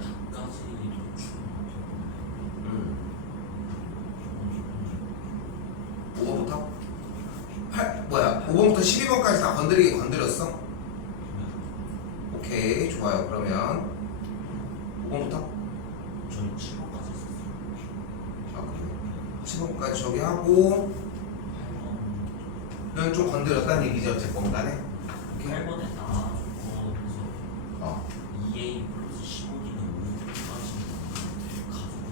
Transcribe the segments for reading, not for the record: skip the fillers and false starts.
답까지 좀 5번부터? 5번부터 12번까지 다 건드렸어? 오케이, 좋아요. 그러면 5번부터? 저희 7번까지 했었어요. 아, 그래. 7번까지 저기 하고 8번 이건 좀 건드렸다는 얘기죠, 어쨌건 간에. 오케이. 8번에 나 조건에서 어. 2A 플러스 15D는 5까지 가속을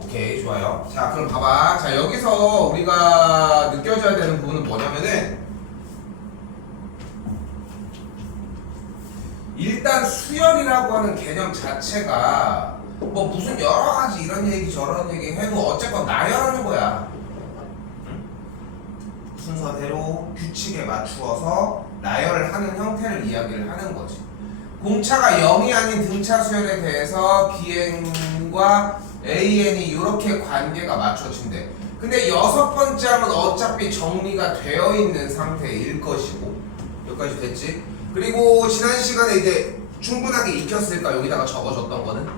오케이, 좋아요. 자, 그럼 봐봐. 자, 여기서 우리가 느껴져야 되는 부분은 뭐냐면은 일단 수열이라고 하는 개념 자체가 뭐 무슨 여러 가지 이런 얘기 저런 얘기 해도 어쨌건 나열하는 거야. 응? 순서대로 규칙에 맞추어서 나열하는 형태를 이야기를 하는 거지. 공차가 0이 아닌 등차 수열에 대해서 BN과 AN이 이렇게 관계가 맞춰진대. 근데 6번째 하면 어차피 정리가 되어 있는 상태일 것이고, 여기까지 됐지? 그리고 지난 시간에 이제 충분하게 익혔을까? 여기다가 적어줬던 거는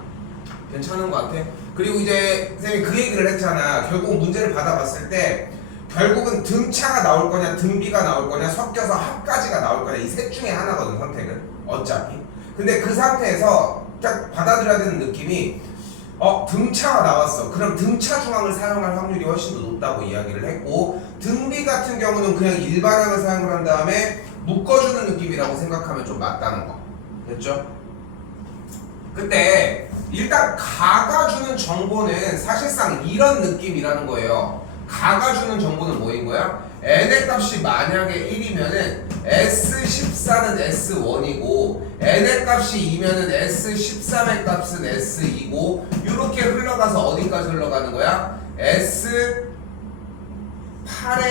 괜찮은 것 같아. 그리고 이제 선생님이 그 얘기를 했잖아. 결국 문제를 받아봤을 때 결국은 등차가 나올 거냐 등비가 나올 거냐 섞여서 합까지가 나올 거냐 이 셋 중에 하나거든, 선택은 어차피. 근데 그 상태에서 딱 받아들여야 되는 느낌이 등차가 나왔어. 그럼 등차 중항을 사용할 확률이 훨씬 더 높다고 이야기를 했고, 등비 같은 경우는 그냥 일반항을 사용을 한 다음에 묶어주는 느낌이라고 생각하면 좀 맞다는 거. 됐죠? 그때 일단 가가 주는 정보는 사실상 이런 느낌이라는 거예요. 가가 주는 정보는 뭐인 거야? n의 값이 만약에 1이면은 S14는 S1이고 n의 값이 2면은 S13의 값은 S2고 이렇게 흘러가서 어디까지 흘러가는 거야? S8의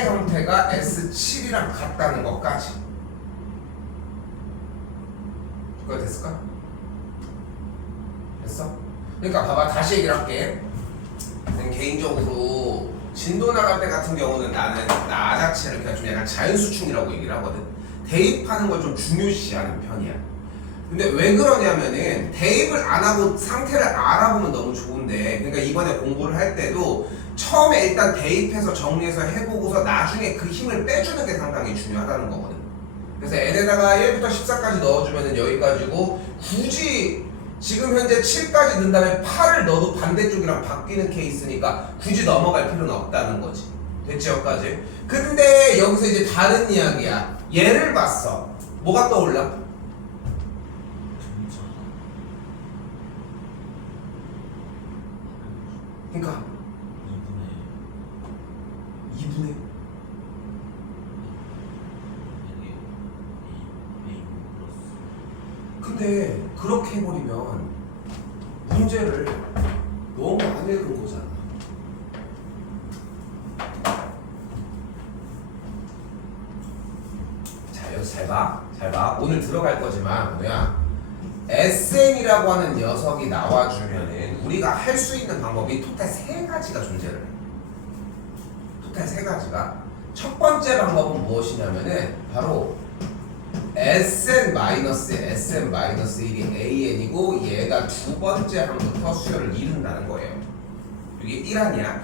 형태가 S7이랑 같다는 것까지. 그거 됐을까? 됐어? 그러니까 봐봐, 다시 얘기를 할게. 개인적으로 진도 나갈 때 같은 경우는 나는 나 자체를 그냥 좀 약간 자연수충이라고 얘기를 하거든. 대입하는 걸 좀 중요시하는 편이야. 근데 왜 그러냐면은 대입을 안 하고 상태를 알아보면 너무 좋은데, 그러니까 이번에 공부를 할 때도 처음에 일단 대입해서 정리해서 해보고서 나중에 그 힘을 빼주는 게 상당히 중요하다는 거거든. 그래서 n에다가 1부터 14까지 넣어주면은 여기까지고, 굳이 지금 현재 7까지 넣은 다음에 8을 넣어도 반대쪽이랑 바뀌는 케이스니까 굳이 넘어갈 필요는 없다는 거지. 됐지, 여기까지? 근데 여기서 이제 다른 이야기야. 얘를 봤어. 뭐가 떠올라? 등차 그러니까 2분의 근데 그렇게 해버리면 문제를 너무 안 읽은 거잖아. 자, 여기서 잘 봐. 잘 봐. 오늘 들어갈 거지만 뭐야? SN이라고 하는 녀석이 나와주면은 우리가 할 수 있는 방법이 토탈 3가지가 존재를 해. 토탈 3가지가. 첫 번째 방법은 무엇이냐면은 바로 SN-1이 AN이고 얘가 두 번째 항부터 수열을 이룬다는 거예요. 이게 1항이야.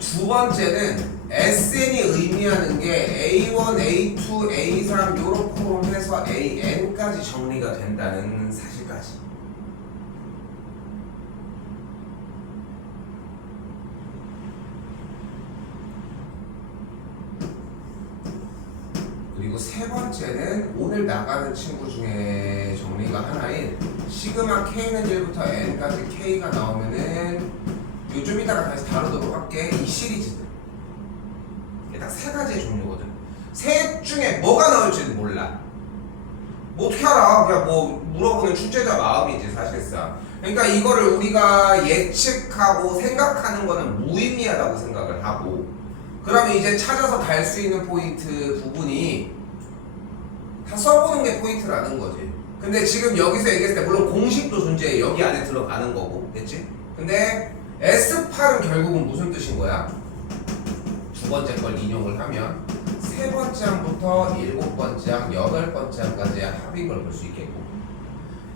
두 번째는 SN이 의미하는 게 A1, A2, A3 요렇게 해서 AN까지 정리가 된다는 사실까지. 그리고 세 번째는 오늘 나가는 친구 중에 정리가 하나인 시그마 K는 1부터 N까지 K가 나오면은 요즘 이따가 다시 다루도록 할게. 이 시리즈들 이게 딱 3가지의 종류거든. 셋 중에 뭐가 나올지는 몰라. 뭐 어떻게 알아? 그냥 뭐 물어보는 출제자 마음이지 사실상. 그러니까 이거를 우리가 예측하고 생각하는 거는 무의미하다고 생각을 하고, 그러면 이제 찾아서 갈 수 있는 포인트 부분이 다 써보는 게 포인트라는 거지. 근데 지금 여기서 얘기했을 때 물론 공식도 존재해. 여기 안에 들어가는 거고, 됐지? 근데 S8은 결국은 무슨 뜻인 거야? 두 번째 걸 인용을 하면 세 세 번째 항부터 일곱 번째 항, 여덟 번째 항까지의 합인 걸 볼 수 있겠고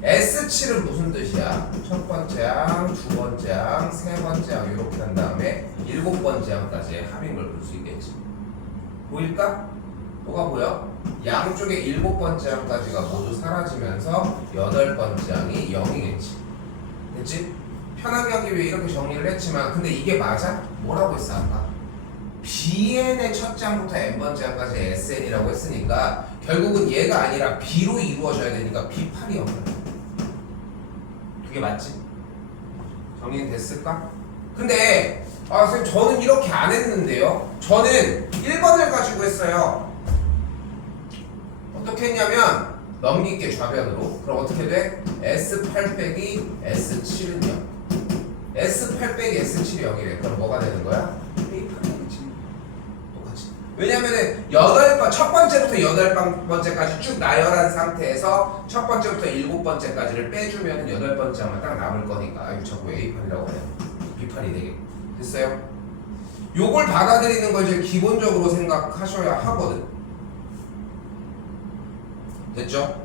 S7은 무슨 뜻이야? 첫 번째 항, 두 번째 항, 세 번째 항 이렇게 한 다음에 일곱 번째 항까지의 합인 걸 볼 수 있겠지. 보일까? 뭐가 보여? 양쪽에 일곱 번째 항까지가 모두 사라지면서 여덟 번째 항이 0이겠지. 됐지? 편하게 하기 위해 이렇게 정리를 했지만 근데 이게 맞아? 뭐라고 했어 아까? Bn의 첫째 항부터 n번째 항까지 Sn이라고 했으니까 결국은 얘가 아니라 B로 이루어져야 되니까 B8이 0이야. 그게 맞지? 정리는 됐을까? 근데 선생님 저는 이렇게 안 했는데요. 저는 1번을 가지고 했어요. 어떻게 했냐면 넘길게 좌변으로. 그럼 어떻게 돼? S8 빼기 S7은 0. S8 빼기 S7이 0이래. 그럼 뭐가 되는 거야? A8이겠지. 똑같이. 왜냐면은 첫 번째부터 여덟 번째까지 쭉 나열한 상태에서 첫 번째부터 일곱 번째까지를 빼주면 여덟 번째 하면 딱 남을 거니까. 이거 자꾸 A8이라고 해요. B8이 되게. 됐어요? 요걸 받아들이는 걸 이제 기본적으로 생각하셔야 하거든. 됐죠?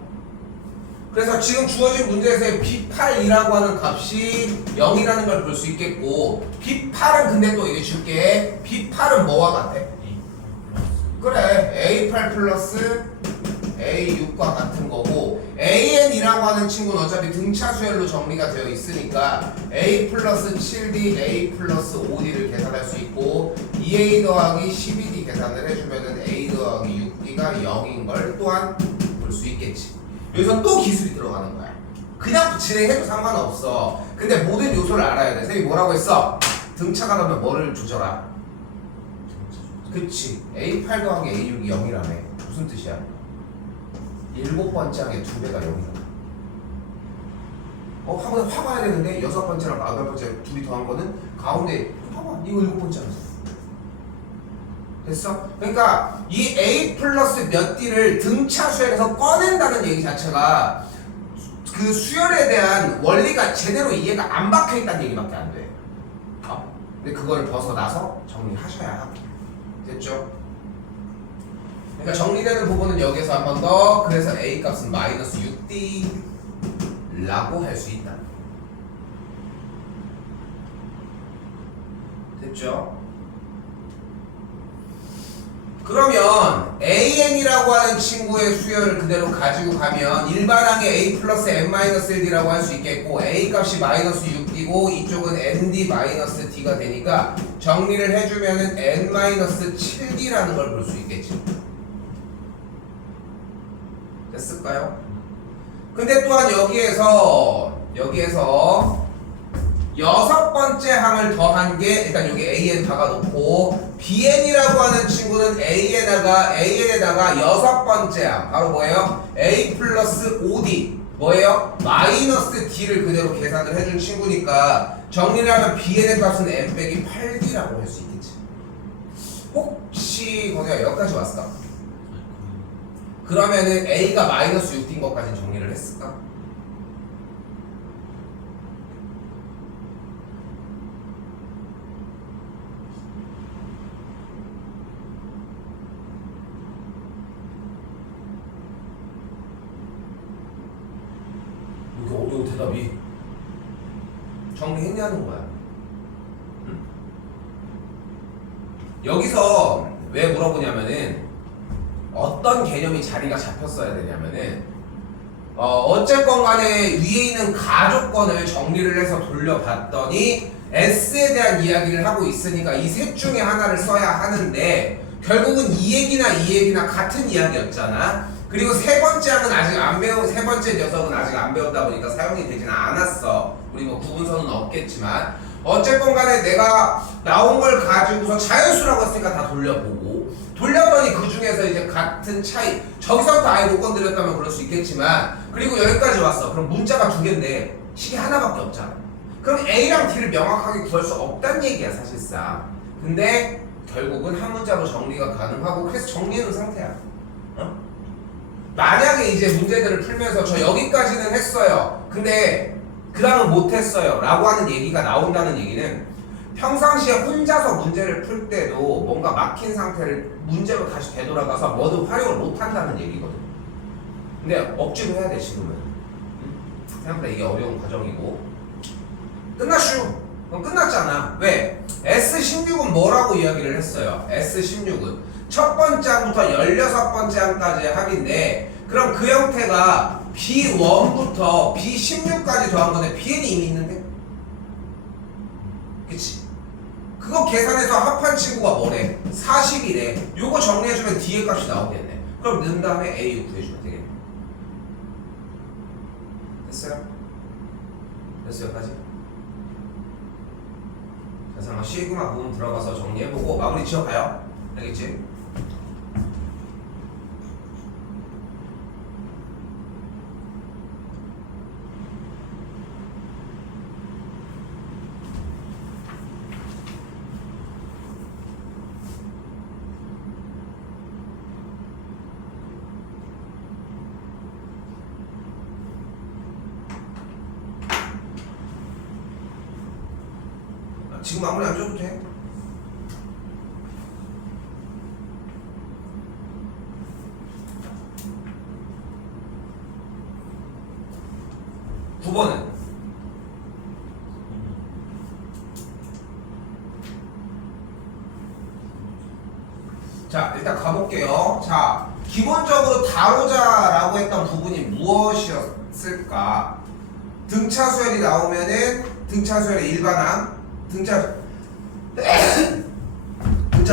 그래서 지금 주어진 문제에서의 B8이라고 하는 값이 0이라는 걸 볼 수 있겠고 B8은 근데 또 이게 줄게. B8은 뭐와 같아? 그래 A8 플러스 A6과 같은 거고 AN이라고 하는 친구는 어차피 등차 수열로 정리가 되어 있으니까 A 플러스 7D, A 플러스 5D를 계산할 수 있고 2A 더하기 12D 계산을 해주면은 A 더하기 6D가 0인 걸 또한 볼 수 있겠지. 여기서 또 기술이 들어가는 거야. 그냥 진행해도 상관없어. 근데 모든 요소를 알아야 돼. 선생님이 뭐라고 했어? 등차가 나면 뭐를 조절하? 그치. A8 더하기 A6이 0이라며. 무슨 뜻이야? 일곱 번째 항의 2배가 0이다. 한번 화봐야 되는데 여섯 번째랑 여덟 번째 둘이 더한 거는 가운데 봐봐. 이거 일곱 번째 항이잖아. 됐어? 그러니까 이 A 플러스 몇 D를 등차 수열에서 꺼낸다는 얘기 자체가 그 수열에 대한 원리가 제대로 이해가 안 박혀 있다는 얘기밖에 안 돼. 근데 그걸 벗어나서 정리하셔야 하고. 됐죠? 그러니까 정리되는 부분은 여기서 한 번 더. 그래서 A 값은 마이너스 6D 라고 할 수 있다. 됐죠? 그러면 AN이라고 하는 친구의 수열을 그대로 가지고 가면 일반항의 A 플러스 N-1D라고 할 수 있겠고 A 값이 마이너스 6D고 이쪽은 ND-D가 되니까 정리를 해주면은 N-7D라는 걸 볼 수 있겠지. 됐을까요? 근데 또한 여기에서 여섯 번째 항을 더한 게 일단 여기 AN 박아놓고 BN이라고 하는 친구는 AN에다가 여섯 번째 항 바로 뭐예요? A 플러스 5D 뭐예요? 마이너스 D를 그대로 계산을 해준 친구니까 정리를 하면 BN의 값은 N 빼기 8D라고 할 수 있겠지. 혹시 거기가 여기까지 왔을까? 그러면은 A가 마이너스 6D인 것까지 정리를 했을까? 이렇게 어려운 대답이 정리했냐는 거야. 응? 여기서 왜 물어보냐면은 어떤 개념이 자리가 잡혔어야 되냐면은 어쨌건 간에 위에 있는 가족권을 정리를 해서 돌려봤더니 S에 대한 이야기를 하고 있으니까 이 셋 중에 하나를 써야 하는데 결국은 이 얘기나 같은 이야기였잖아. 그리고 세 번째 항은 아직 안 배운 세 번째 녀석은 아직 안 배웠다 보니까 사용이 되지는 않았어. 우리 뭐 구분서는 없겠지만 어쨌건 간에 내가 나온 걸 가지고서 자연수라고 했으니까 다 돌려보니 그 중에서 이제 같은 차이 저기서부터 아예 못 건드렸다면 그럴 수 있겠지만 그리고 여기까지 왔어. 그럼 문자가 두 개인데 식이 하나밖에 없잖아. 그럼 A랑 T를 명확하게 구할 수 없다는 얘기야 사실상. 근데 결국은 한 문자로 정리가 가능하고 그래서 정리해놓은 상태야. 만약에 이제 문제들을 풀면서 저 여기까지는 했어요. 근데 그 다음은 못했어요 라고 하는 얘기가 나온다는 얘기는 평상시에 혼자서 문제를 풀 때도 뭔가 막힌 상태를 문제로 다시 되돌아가서 뭐든 활용을 못 한다는 얘기거든. 근데 억지로 해야 돼 지금은. 생각보다 이게 어려운 과정이고. 끝났슈. 그럼 끝났잖아. 왜? S16은 뭐라고 이야기를 했어요? S16은 첫 번째 항부터 16번째 항까지 합인데, 그럼 그 형태가 B1부터 B16까지 더한 건데 Bn이 이미 있는데? 그치? 그거 계산해서 합한 친구가 뭐래? 40이래. 요거 정리해주면 D의 값이 나오겠네. 그럼 넣은 다음에 A 구해주면 되겠네. 됐어요? 됐어요? 여기까지? 그래서 한번 시그마 부분 들어가서 정리해보고 마무리 지어가요. 알겠지? 지금 마무리 안 줘도 돼. 구 번은 자, 일단 가볼게요. 자, 기본적으로 다루자라고 했던 부분이 무엇이었을까? 등차 수열이 나오면은 등차 수열의 일반항, 등차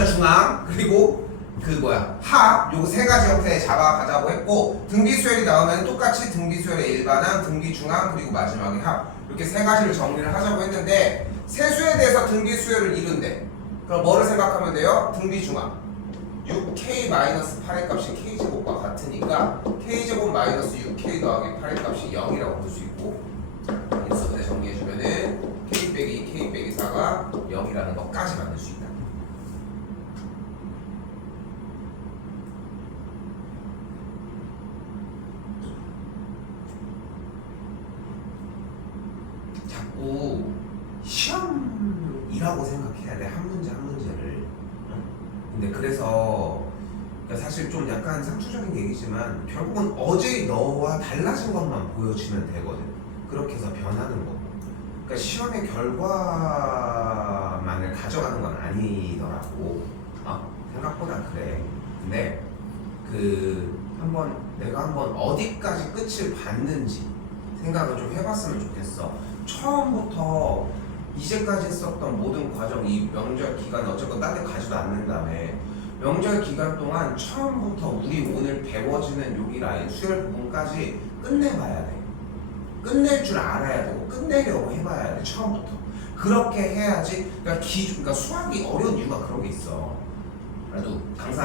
중항, 그리고 그 뭐야 합, 요거 세 가지 형태의 잡아가자고 했고, 등비 수열이 나오면 똑같이 등비 수열의 일반항, 등비 중항, 그리고 마지막에 합, 이렇게 세 가지를 정리를 하자고 했는데, 세수에 대해서 등비 수열을 이룬대. 그럼 뭐를 생각하면 돼요? 등비 중항 6k-8의 값이 k제곱과 같으니까 k제곱 마이너스 6k 더하기 8의 값이 0이라고 볼 수 있고, 인수분해 정리해주면은 k 빼기 k 빼기 4가 0이라는 것까지 만들 수 있다. 자꾸 시험이라고 생각해야 돼. 한 문제 한 문제를. 근데 그래서 사실 좀 약간 상투적인 얘기지만 결국은 어제의 너와 달라진 것만 보여주면 되거든. 그렇게 해서 변하는 거고. 그러니까 시험의 결과만을 가져가는 건 아니더라고. 생각보다 그래. 근데 내가 한번 어디까지 끝을 봤는지 생각을 좀 해봤으면 좋겠어. 처음부터 이제까지 했었던 모든 과정, 이 명절 기간 어쨌건 딴 데 가지도 않는 다음에 명절 기간 동안 처음부터 우리 오늘 배워지는 여기 라인 수열 부분까지 끝내봐야 돼. 끝낼 줄 알아야 되고 끝내려고 해봐야 돼. 처음부터 그렇게 해야지. 그러니까 수학이 어려운 이유가 그런 게 있어. 그래도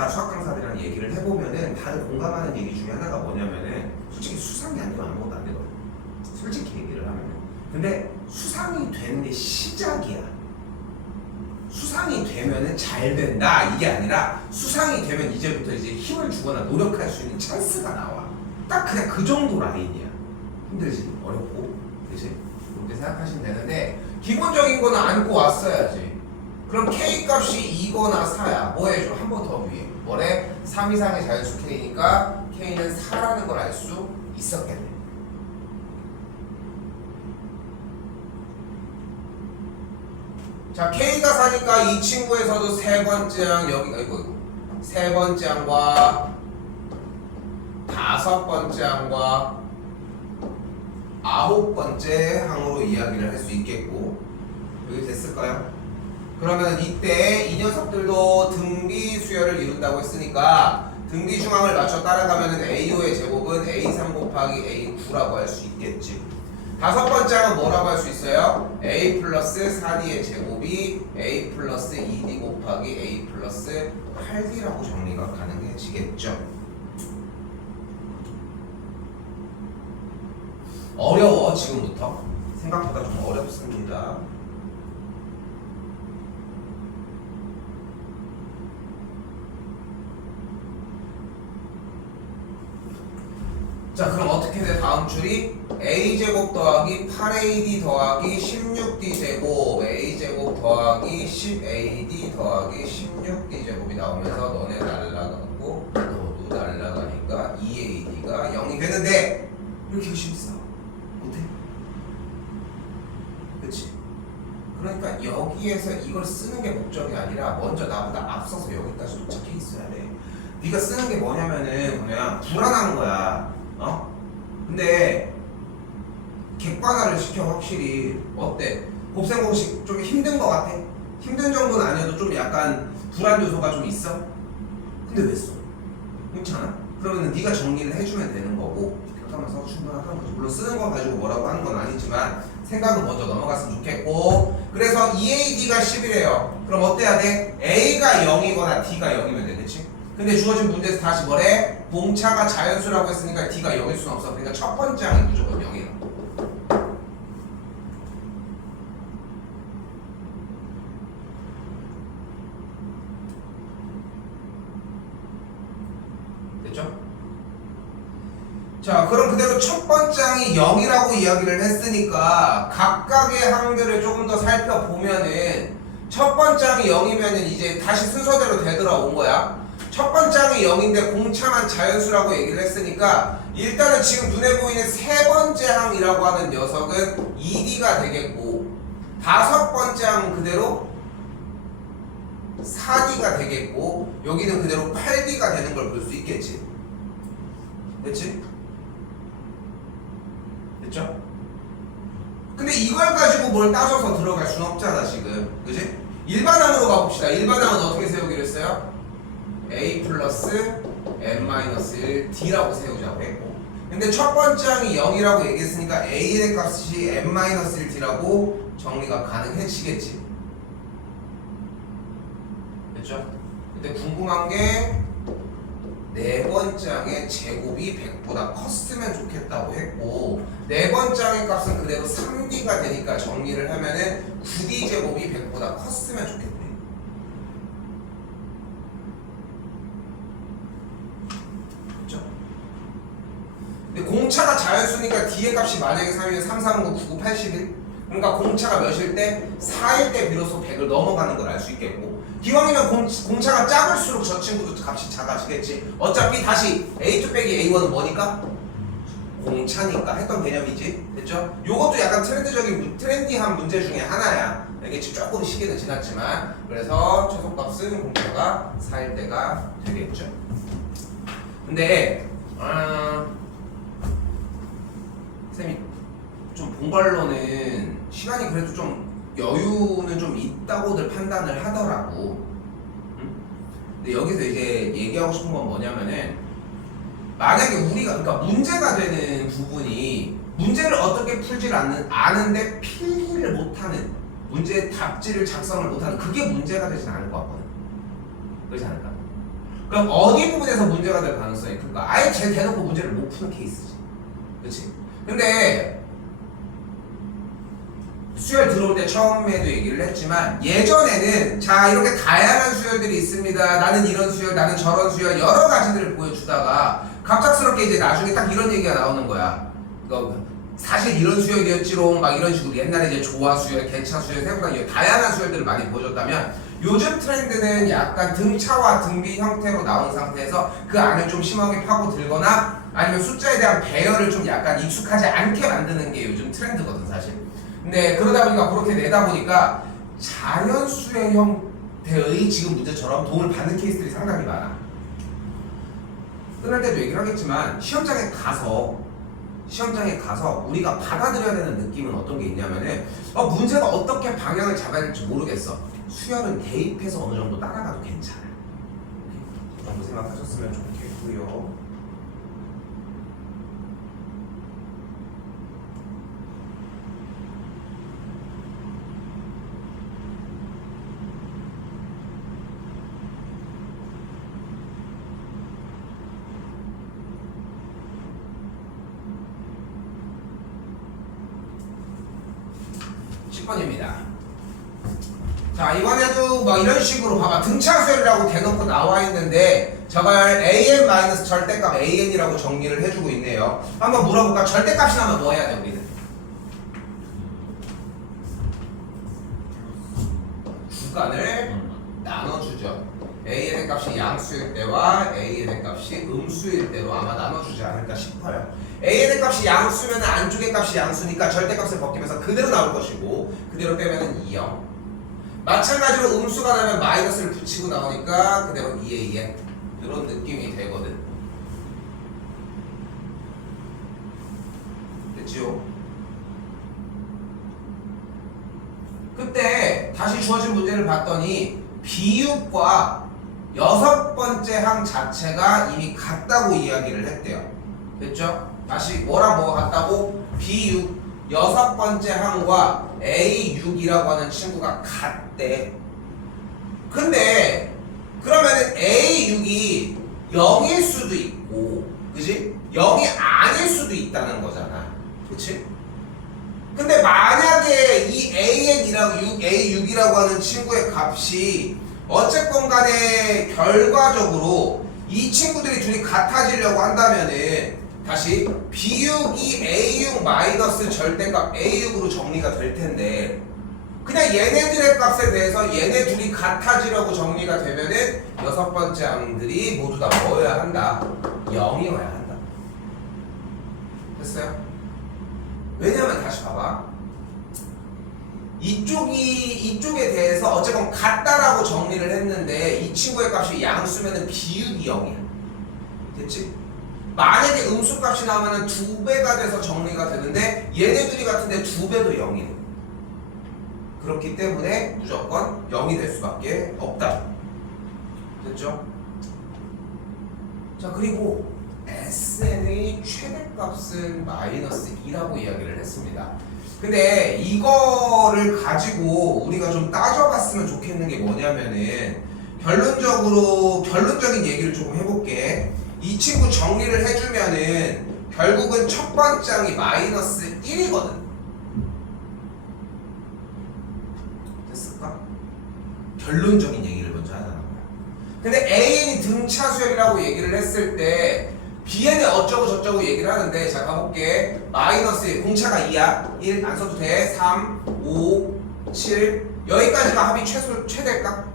수학 강사들이랑 얘기를 해보면은 다들 공감하는 얘기 중에 하나가 뭐냐면은, 솔직히 수상이 안 되면 아무것도 안 되거든. 솔직히 얘기를 하면은. 근데 수상이 되는 게 시작이야. 수상이 되면은 잘 된다 이게 아니라, 수상이 되면 이제부터 이제 힘을 주거나 노력할 수 있는 찬스가 나와. 딱 그냥 그 정도 라인이야. 힘들지, 어렵고, 그치? 그렇게 생각하시면 되는데, 기본적인 거는 안고 왔어야지. 그럼 K 값이 2거나 4야. 뭐 해줘? 한 번 더 위에. 뭐래? 3 이상의 자연수 K니까 K는 4라는 걸 알 수 있었겠네. 자, K가 4니까 이 친구에서도 세 번째 항, 세 번째 항과 다섯 번째 항과 아홉 번째 항으로 이야기를 할 수 있겠고, 여기 됐을까요? 그러면 이때 이 녀석들도 등비 수열을 이룬다고 했으니까 등비 중항을 맞춰 따라가면 A5의 제곱은 A3 곱하기 A9라고 할 수 있겠지. 다섯 번째 항은 뭐라고 할 수 있어요? A 플러스 4D의 제곱이 A 플러스 2D 곱하기 A 플러스 8D라고 정리가 가능해지겠죠. 어려워 지금부터. 생각보다 좀 어렵습니다. 자 그럼 어떻게 돼? 다음 줄이 a제곱 더하기 8ad 더하기 16d 제곱 a제곱 더하기 10ad 더하기 16d 제곱이 나오면서 너네 날라가고 너도 날라가니까 2ad가 0이 되는데 이렇게 열심히 써 못해? 그치? 그러니까 여기에서 이걸 쓰는 게 목적이 아니라 먼저 나보다 앞서서 여기까지 도착해 있어야 돼. 네가 쓰는 게 뭐냐면은 그냥 불안한 거야. 근데 객관화를 시켜 확실히. 어때? 곱셈 공식 좀 힘든 거 같아? 힘든 정도는 아니어도 좀 약간 불안 요소가 좀 있어? 근데 왜 써? 그렇잖아? 그러면 네가 정리를 해주면 되는 거고 그렇게 하면서 충분하다는 거지. 물론 쓰는 거 가지고 뭐라고 하는 건 아니지만 생각은 먼저 넘어갔으면 좋겠고. 그래서 2AD가 10이래요. 그럼 어때야 돼? A가 0이거나 D가 0이면 되겠지? 근데 주어진 문제에서 다시 뭐래? 봉차가 자연수라고 했으니까 D가 0일 수는 없어. 그러니까 첫 번째 항이 무조건 0이야. 됐죠? 자 그럼 그대로 첫 번째 항이 0이라고 이야기를 했으니까 각각의 항들을 조금 더 살펴보면은 첫 번째 항이 0이면은 이제 다시 순서대로 되돌아온 거야. 첫 번째 항이 0인데 공차만 자연수라고 얘기를 했으니까 일단은 지금 눈에 보이는 세 번째 항이라고 하는 녀석은 2D가 되겠고 다섯 번째 항은 그대로 4D가 되겠고 여기는 그대로 8D가 되는 걸 볼 수 있겠지. 됐지? 됐죠? 근데 이걸 가지고 뭘 따져서 들어갈 순 없잖아 지금. 그치? 일반항으로 가봅시다. 일반항은 어떻게 세우기로 했어요? a 플러스 n-1 d라고 세우자고 했고 근데 첫 번째 항이 0이라고 얘기했으니까 a의 값이 n-1 d라고 정리가 가능해지겠지. 됐죠? 근데 궁금한 게 네 번째 항의 제곱이 100보다 컸으면 좋겠다고 했고 네 번째 항의 값은 그대로 3D가 되니까 정리를 하면은 9D 제곱이 100보다 컸으면 좋겠대. 그렇죠? 근데 공차가 자연수니까 D의 값이 만약에 3이면 3, 3, 9, 9, 9, 81 그러니까 공차가 몇일 때? 4일 때 비로소 100을 넘어가는 걸 알 수 있겠고 기왕이면 공차가 작을수록 저 친구도 값이 작아지겠지. 어차피 다시 A2 빼기 A1은 뭐니까? 공차니까 했던 개념이지. 됐죠? 요것도 약간 트렌디한 문제 중에 하나야. 이게 조금 시기는 지났지만 그래서 최소값은 공차가 4일 때가 되겠죠. 근데 쌤이 좀 본 걸로는 시간이 그래도 좀 여유는 좀 있다고들 판단을 하더라고. 근데 여기서 이제 얘기하고 싶은 건 뭐냐면은 만약에 우리가 그러니까 문제가 되는 부분이 문제를 어떻게 풀지를 아는데 필기를 못하는 문제의 답지를 작성을 못하는 그게 문제가 되진 않을 것 같거든. 그렇지 않을까? 그럼 어디 부분에서 문제가 될 가능성이 클까? 아예 대놓고 문제를 못 푸는 케이스지. 그렇지? 근데 수열 들어올 때 처음에도 얘기를 했지만 예전에는 자 이렇게 다양한 수열들이 있습니다. 나는 이런 수열, 나는 저런 수열 여러 가지들을 보여주다가 갑작스럽게 이제 나중에 딱 이런 얘기가 나오는 거야. 사실 이런 수열이었지롱 막 이런 식으로 옛날에 이제 조화 수열, 개차 수열, 세분화 다양한 수열들을 많이 보여줬다면 요즘 트렌드는 약간 등차와 등비 형태로 나온 상태에서 그 안을 좀 심하게 파고들거나 아니면 숫자에 대한 배열을 좀 약간 익숙하지 않게 만드는 게 요즘 트렌드거든 사실. 근데 그러다 보니까 그렇게 내다 보니까 자연수의 형태의 지금 문제처럼 도움을 받는 케이스들이 상당히 많아. 끝날 때도 얘기를 하겠지만 시험장에 가서 우리가 받아들여야 되는 느낌은 어떤 게 있냐면은 문제가 어떻게 방향을 잡아야 될지 모르겠어. 수열은 대입해서 어느 정도 따라가도 괜찮아. 그 정도 생각하셨으면 좋겠고요. 입니다. 자 이번에도 뭐 이런 식으로 봐봐 등차수열이라고 대놓고 나와 있는데 저걸 an 마이너스 절대값 an이라고 정리를 해주고 있네요. 한번 물어볼까? 절대값이 나면 뭐 해야 돼 우리는? 구간을 나눠주죠. a의 값이 양수일 때와 a의 값이 음수일 때로 아마 나눠주지 않을까 싶어요. a의 값이 양수면 안쪽의 값이 양수니까 절대값을 벗기면서 그대로 나올 것이고 그대로 빼면 2, 0. 마찬가지로 음수가 나면 마이너스를 붙이고 나오니까 그대로 2에 2에 이런 느낌이 되거든. 됐지요? 그때 다시 주어진 문제를 봤더니 비육과 6번째 항 자체가 이미 같다고 이야기를 했대요. 됐죠? 다시 뭐랑 뭐가 같다고? B6 6번째 항과 A6이라고 하는 친구가 같대. 근데 그러면은 A6이 0일 수도 있고 그지? 0이 아닐 수도 있다는 거잖아. 그치? 근데 만약에 이 A6이라고 하는 친구의 값이 어쨌건 간에 결과적으로 이 친구들이 둘이 같아지려고 한다면은 다시 B6이 A6 마이너스 절대값 A6으로 정리가 될 텐데 그냥 얘네들의 값에 대해서 얘네 둘이 같아지려고 정리가 되면은 6번째 항들이 모두 다 뭐여야 한다? 0이어야 한다. 됐어요? 왜냐면 다시 봐봐. 이쪽에 대해서 어쨌건 같다라고 정리를 했는데 이 친구의 값이 양수면은 비육이 0이야. 됐지? 만약에 음수 값이 나오면은 2배가 돼서 정리가 되는데 얘네 둘이 같은데 2배도 0이네. 그렇기 때문에 무조건 0이 될 수밖에 없다. 됐죠? 자, 그리고 SN의 최대값은 마이너스 2라고 이야기를 했습니다. 근데 이거를 가지고 우리가 좀 따져봤으면 좋겠는 게 뭐냐면은 결론적인 얘기를 조금 해볼게. 이 친구 정리를 해주면은 결국은 첫 번째 항이 마이너스 1이거든. 됐을까? 결론적인 얘기를 먼저 하자는 거야. 근데 AN이 등차수열이라고 얘기를 했을 때 Bn이 어쩌고 저쩌고 얘기를 하는데 자 가볼게. 마이너스 1 공차가 2야 1 안 써도 돼. 3 5 7 여기까지가 합이 최대일까?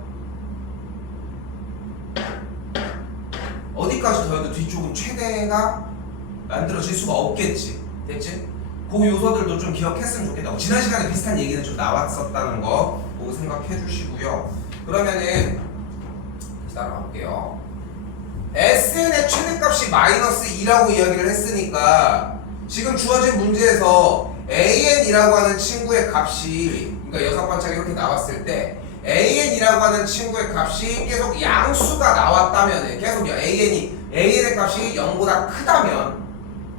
어디까지 더해도 뒤쪽은 최대가 만들어질 수가 없겠지. 됐지? 그 요소들도 좀 기억했으면 좋겠다고. 지난 시간에 비슷한 얘기는 좀 나왔었다는 거 보고 생각해 주시고요. 그러면은 따라가 볼게요. SN의 최대값이 마이너스 2라고 이야기를 했으니까 지금 주어진 문제에서 AN이라고 하는 친구의 값이 그러니까 6번째가 이렇게 나왔을 때 AN이라고 하는 친구의 값이 계속 양수가 나왔다면 계속 AN의 값이 0보다 크다면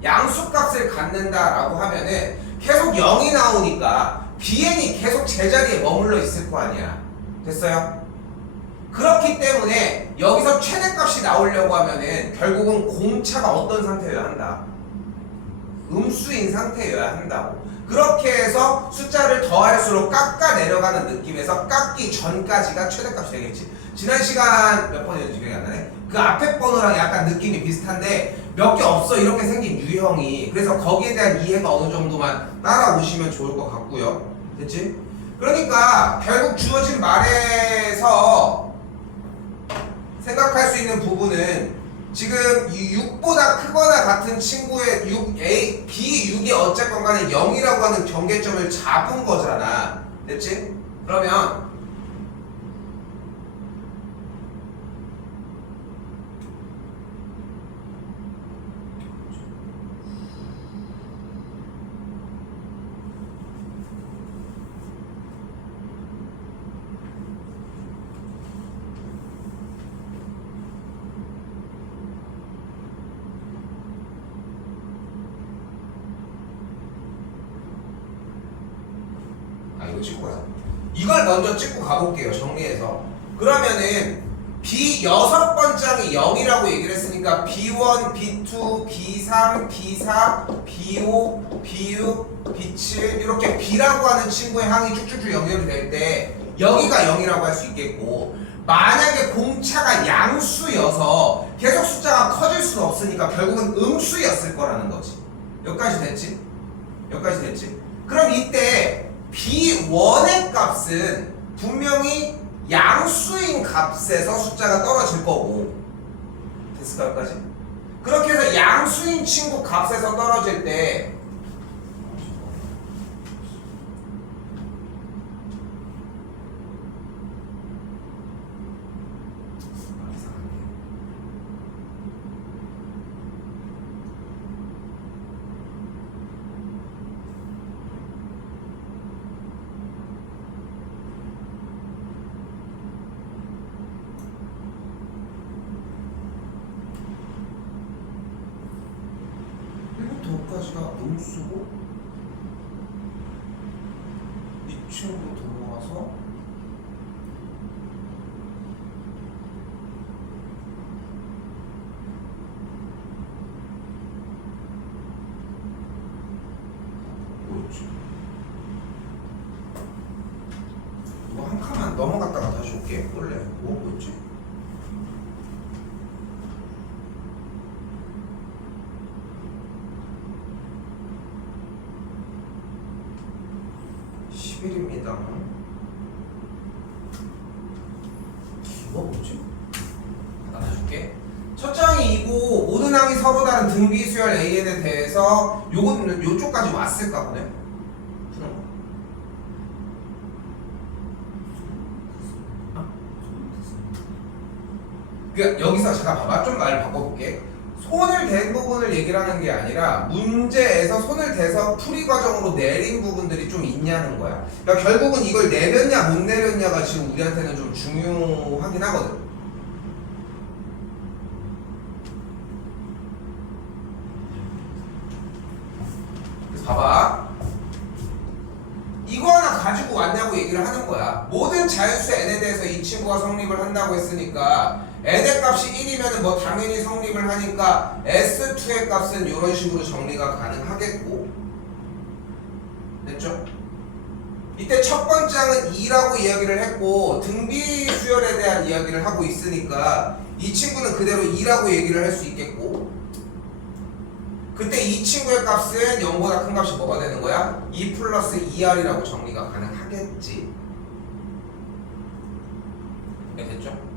양수값을 갖는다라고 하면은 계속 0이 나오니까 BN이 계속 제자리에 머물러 있을 거 아니야. 됐어요? 그렇기 때문에 여기서 최대값이 나오려고 하면은 결국은 공차가 어떤 상태여야 한다? 음수인 상태여야 한다고. 그렇게 해서 숫자를 더할수록 깎아 내려가는 느낌에서 깎기 전까지가 최대값이 되겠지. 지난 시간 몇 번이었는지 기억이 안 나네. 그 앞에 번호랑 약간 느낌이 비슷한데 몇 개 없어 이렇게 생긴 유형이. 그래서 거기에 대한 이해가 어느 정도만 따라오시면 좋을 것 같고요. 됐지? 그러니까 결국 주어진 말에서 생각할 수 있는 부분은 지금 6보다 크거나 같은 친구의 B6이 어쨌건 간에 0이라고 하는 경계점을 잡은 거잖아. 됐지? 그러면 이거 찍고 가자. 이걸 먼저 찍고 가볼게요. 정리해서. 그러면은 B 6번째이 0이라고 얘기를 했으니까 B1, B2, B3, B4, B5, B6, B7 이렇게 B라고 하는 친구의 항이 쭉쭉쭉 연결이 될 때 여기가 0이라고 할 수 있겠고 만약에 공차가 양수여서 계속 숫자가 커질 수는 없으니까 결국은 음수였을 거라는 거지. 여기까지 됐지? 여기까지 됐지? 그럼 이때 B1의 값은 분명히 양수인 값에서 숫자가 떨어질 거고, 됐을까 여기까지? 그렇게 해서 양수인 친구 값에서 떨어질 때 까지가 음수고 이 친구 들어와서 뭐였지? 이거 한 칸만 넘어갔다가 다시 올게. 원래 뭐였지? 입니다. 이거 뭐지? 하나 줄게. 첫 장이 이고 모든 항이 서로 다른 등비 수열 AN에 대해서 요거는 요쪽까지 왔을까 보네. 푸는 거. 그러니까 여기서 잠깐 봐봐. 좀 말을 바꿔볼게. 손을 댄 부분을 얘기를 하는 게 아니라 문제에서 손을 대서 풀이 과정으로 내린 부분들이 좀 있냐는 거야. 그러니까 결국은 이걸 내렸냐 못 내렸냐가 지금 우리한테는 좀 중요하긴 하거든. 그래서 봐봐. 이거 하나 가지고 왔냐고 얘기를 하는 거야. 모든 자연수 n에 대해서 이 친구가 성립을 한다고 했으니까 n의 값이 1이면 뭐 당연히 성립을 하니까 S2의 값은 이런 식으로 정리가 가능하겠고, 됐죠? 이때 첫 번째 항은 2라고 이야기를 했고 등비 수열에 대한 이야기를 하고 있으니까 이 친구는 그대로 2라고 얘기를 할 수 있겠고, 그때 이 친구의 값은 0보다 큰 값이 뭐가 되는 거야? 2 플러스 2r이라고 정리가 가능하겠지. 네, 됐죠?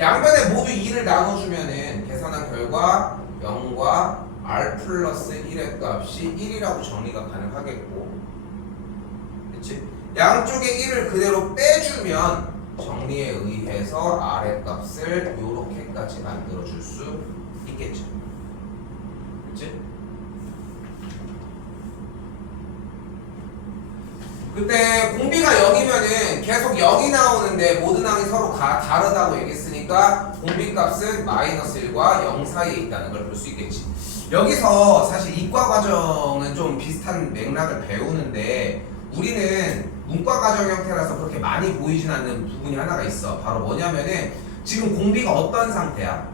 양변에 모두 2를 나눠주면은 계산한 결과 0과 r 플러스 1의 값이 1이라고 정리가 가능하겠고, 그치? 양쪽에 1을 그대로 빼주면 정리에 의해서 r의 값을 요렇게까지 만들어줄 수 있겠죠. 그치? 그때 공비가 0이면은 계속 0이 나오는데 모든 항이 서로 다르다고 얘기했으니까 공비값은 마이너스 1과 0 사이에 있다는 걸 볼 수 있겠지. 여기서 사실 이과 과정은 좀 비슷한 맥락을 배우는데 우리는 문과 과정 형태라서 그렇게 많이 보이진 않는 부분이 하나가 있어. 바로 뭐냐면은 지금 공비가 어떤 상태야?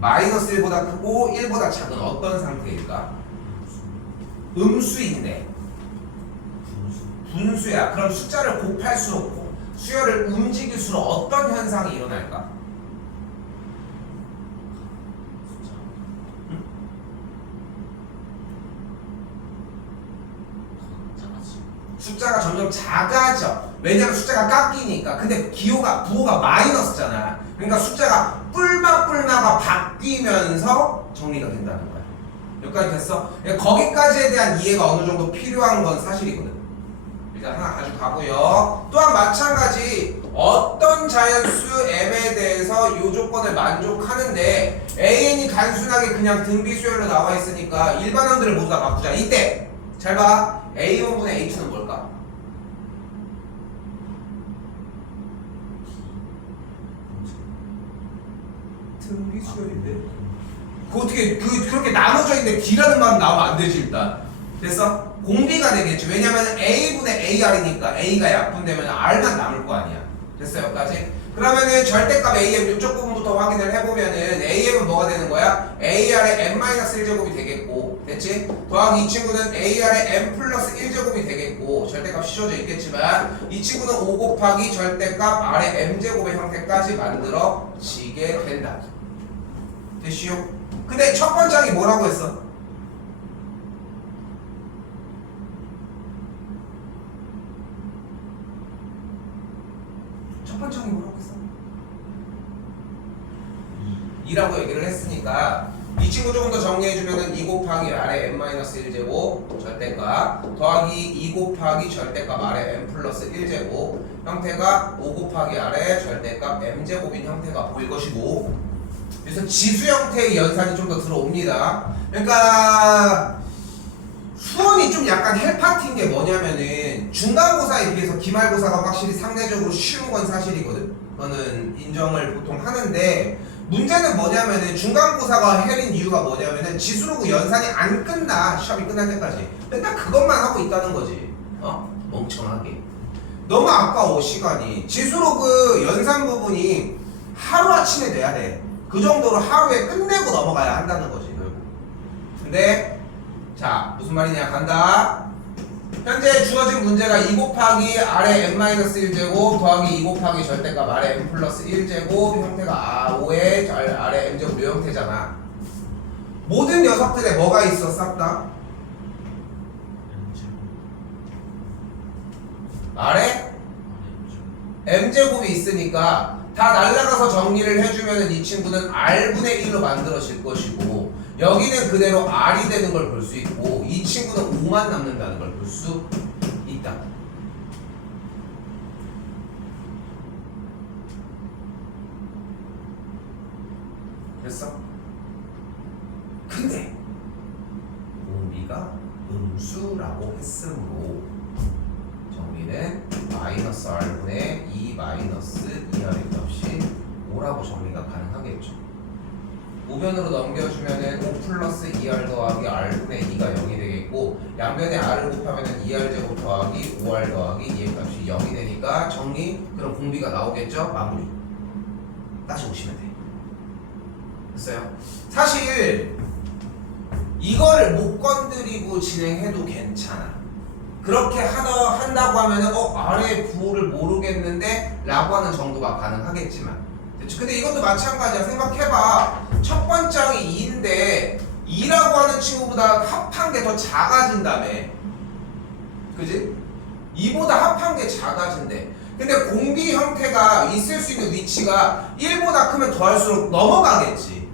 마이너스 1보다 크고 1보다 작은 어떤 상태일까? 음수인데 분수야. 그럼 숫자를 곱할수록 수열을 움직일수록 어떤 현상이 일어날까? 응? 작아지. 숫자가 점점 작아져. 왜냐면 숫자가 깎이니까. 근데 부호가 마이너스잖아. 그러니까 숫자가 뿔마가 바뀌면서 정리가 된다는 거야. 여기까지 됐어? 그러니까 거기까지에 대한 이해가 어느 정도 필요한 건 사실이거든. 일단 하나 가지고 가고요. 또한 마찬가지 어떤 자연수 m에 대해서 이 조건을 만족하는데 an이 단순하게 그냥 등비수열로 나와 있으니까 일반항들을 모두 다 바꾸자. 이때 잘 봐. a1분의 a2는 뭘까? 등비수열인데 그 어떻게 그렇게 나눠져 있는데 d라는 말은 나오면 안 되지. 일단 됐어? 공비가 되겠지. 왜냐면 a분의 ar이니까 a가 약분되면 r만 남을 거 아니야. 됐어? 여기까지? 그러면은 절대값 AM 이쪽 부분부터 확인을 해보면은 AM은 뭐가 되는 거야? AR의 n-1제곱이 되겠고, 됐지? 더하기 이 친구는 AR의 n 플러스 1제곱이 되겠고, 절대값 씌워져 있겠지만 이 친구는 5 곱하기 절대값 R의 m제곱의 형태까지 만들어지게 된다. 됐시요? 근데 첫 번째 항이 뭐라고 했어? 첫 번째 항이 뭐라고 했어? 2라고 얘기를 했으니까 이 친구 조금 더 정리해주면은 2 곱하기 R의 n-1제곱 절대값 더하기 2 곱하기 절대값 R의 n 플러스 1제곱 형태가 5 곱하기 R의 절대값 m제곱인 형태가 보일 것이고, 그래서 지수 형태의 연산이 좀 더 들어옵니다. 그러니까 수원이 좀 약간 헬파티인 게 뭐냐면은 중간고사에 비해서 기말고사가 확실히 상대적으로 쉬운 건 사실이거든. 그거는 인정을 보통 하는데, 문제는 뭐냐면은 중간고사가 헬인 이유가 뭐냐면은 지수로 그 연산이 안 끝나. 시험이 끝날 때까지 맨날 그것만 하고 있다는 거지. 멍청하게. 너무 아까워 시간이. 지수로 그 연산 부분이 하루아침에 돼야 돼. 그 정도로 하루에 끝내고 넘어가야 한다는 거지 결국. 근데 자 무슨 말이냐 간다. 현재 주어진 문제가 2 곱하기 R의 n-1제곱 더하기 2 곱하기 절대값 R의 n 플러스 1제곱 형태가 5의 R의 m제곱 요 형태잖아. 모든 녀석들에 뭐가 있어 싹 다? R의 m제곱이 있으니까 다 날라가서 정리를 해주면 이 친구는 R분의 1로 만들어질 것이고, 여기는 그대로 R이 되는 걸 볼 수 있고, 이 친구는 5만 남는다는 걸 볼 수 있다. 됐어? 근데 공비가 음수라고 했으므로 정리는 마이너스 R분의 2 마이너스 2R의 값이 5라고 정리가 가능하겠죠. 우변으로 넘겨주면은 5 플러스 2R 더하기 R분의 2가 0이 되겠고, 양변에 R을 곱하면은 2R 제곱 더하기 5R 더하기 2의 값이 0이 되니까 정리, 그럼 공비가 나오겠죠? 마무리 다시 오시면 돼. 됐어요? 사실 이거를 못 건드리고 진행해도 괜찮아. 그렇게 한다고 하면은 R의 부호를 모르겠는데 라고 하는 정도가 가능하겠지만, 근데 이것도 마찬가지야. 생각해봐. 첫 번째 항이 2인데 2라고 하는 친구보다 합한 게 더 작아진다며. 그지? 2보다 합한 게 작아진대. 근데 공비 형태가 있을 수 있는 위치가 1보다 크면 더할수록 넘어가겠지.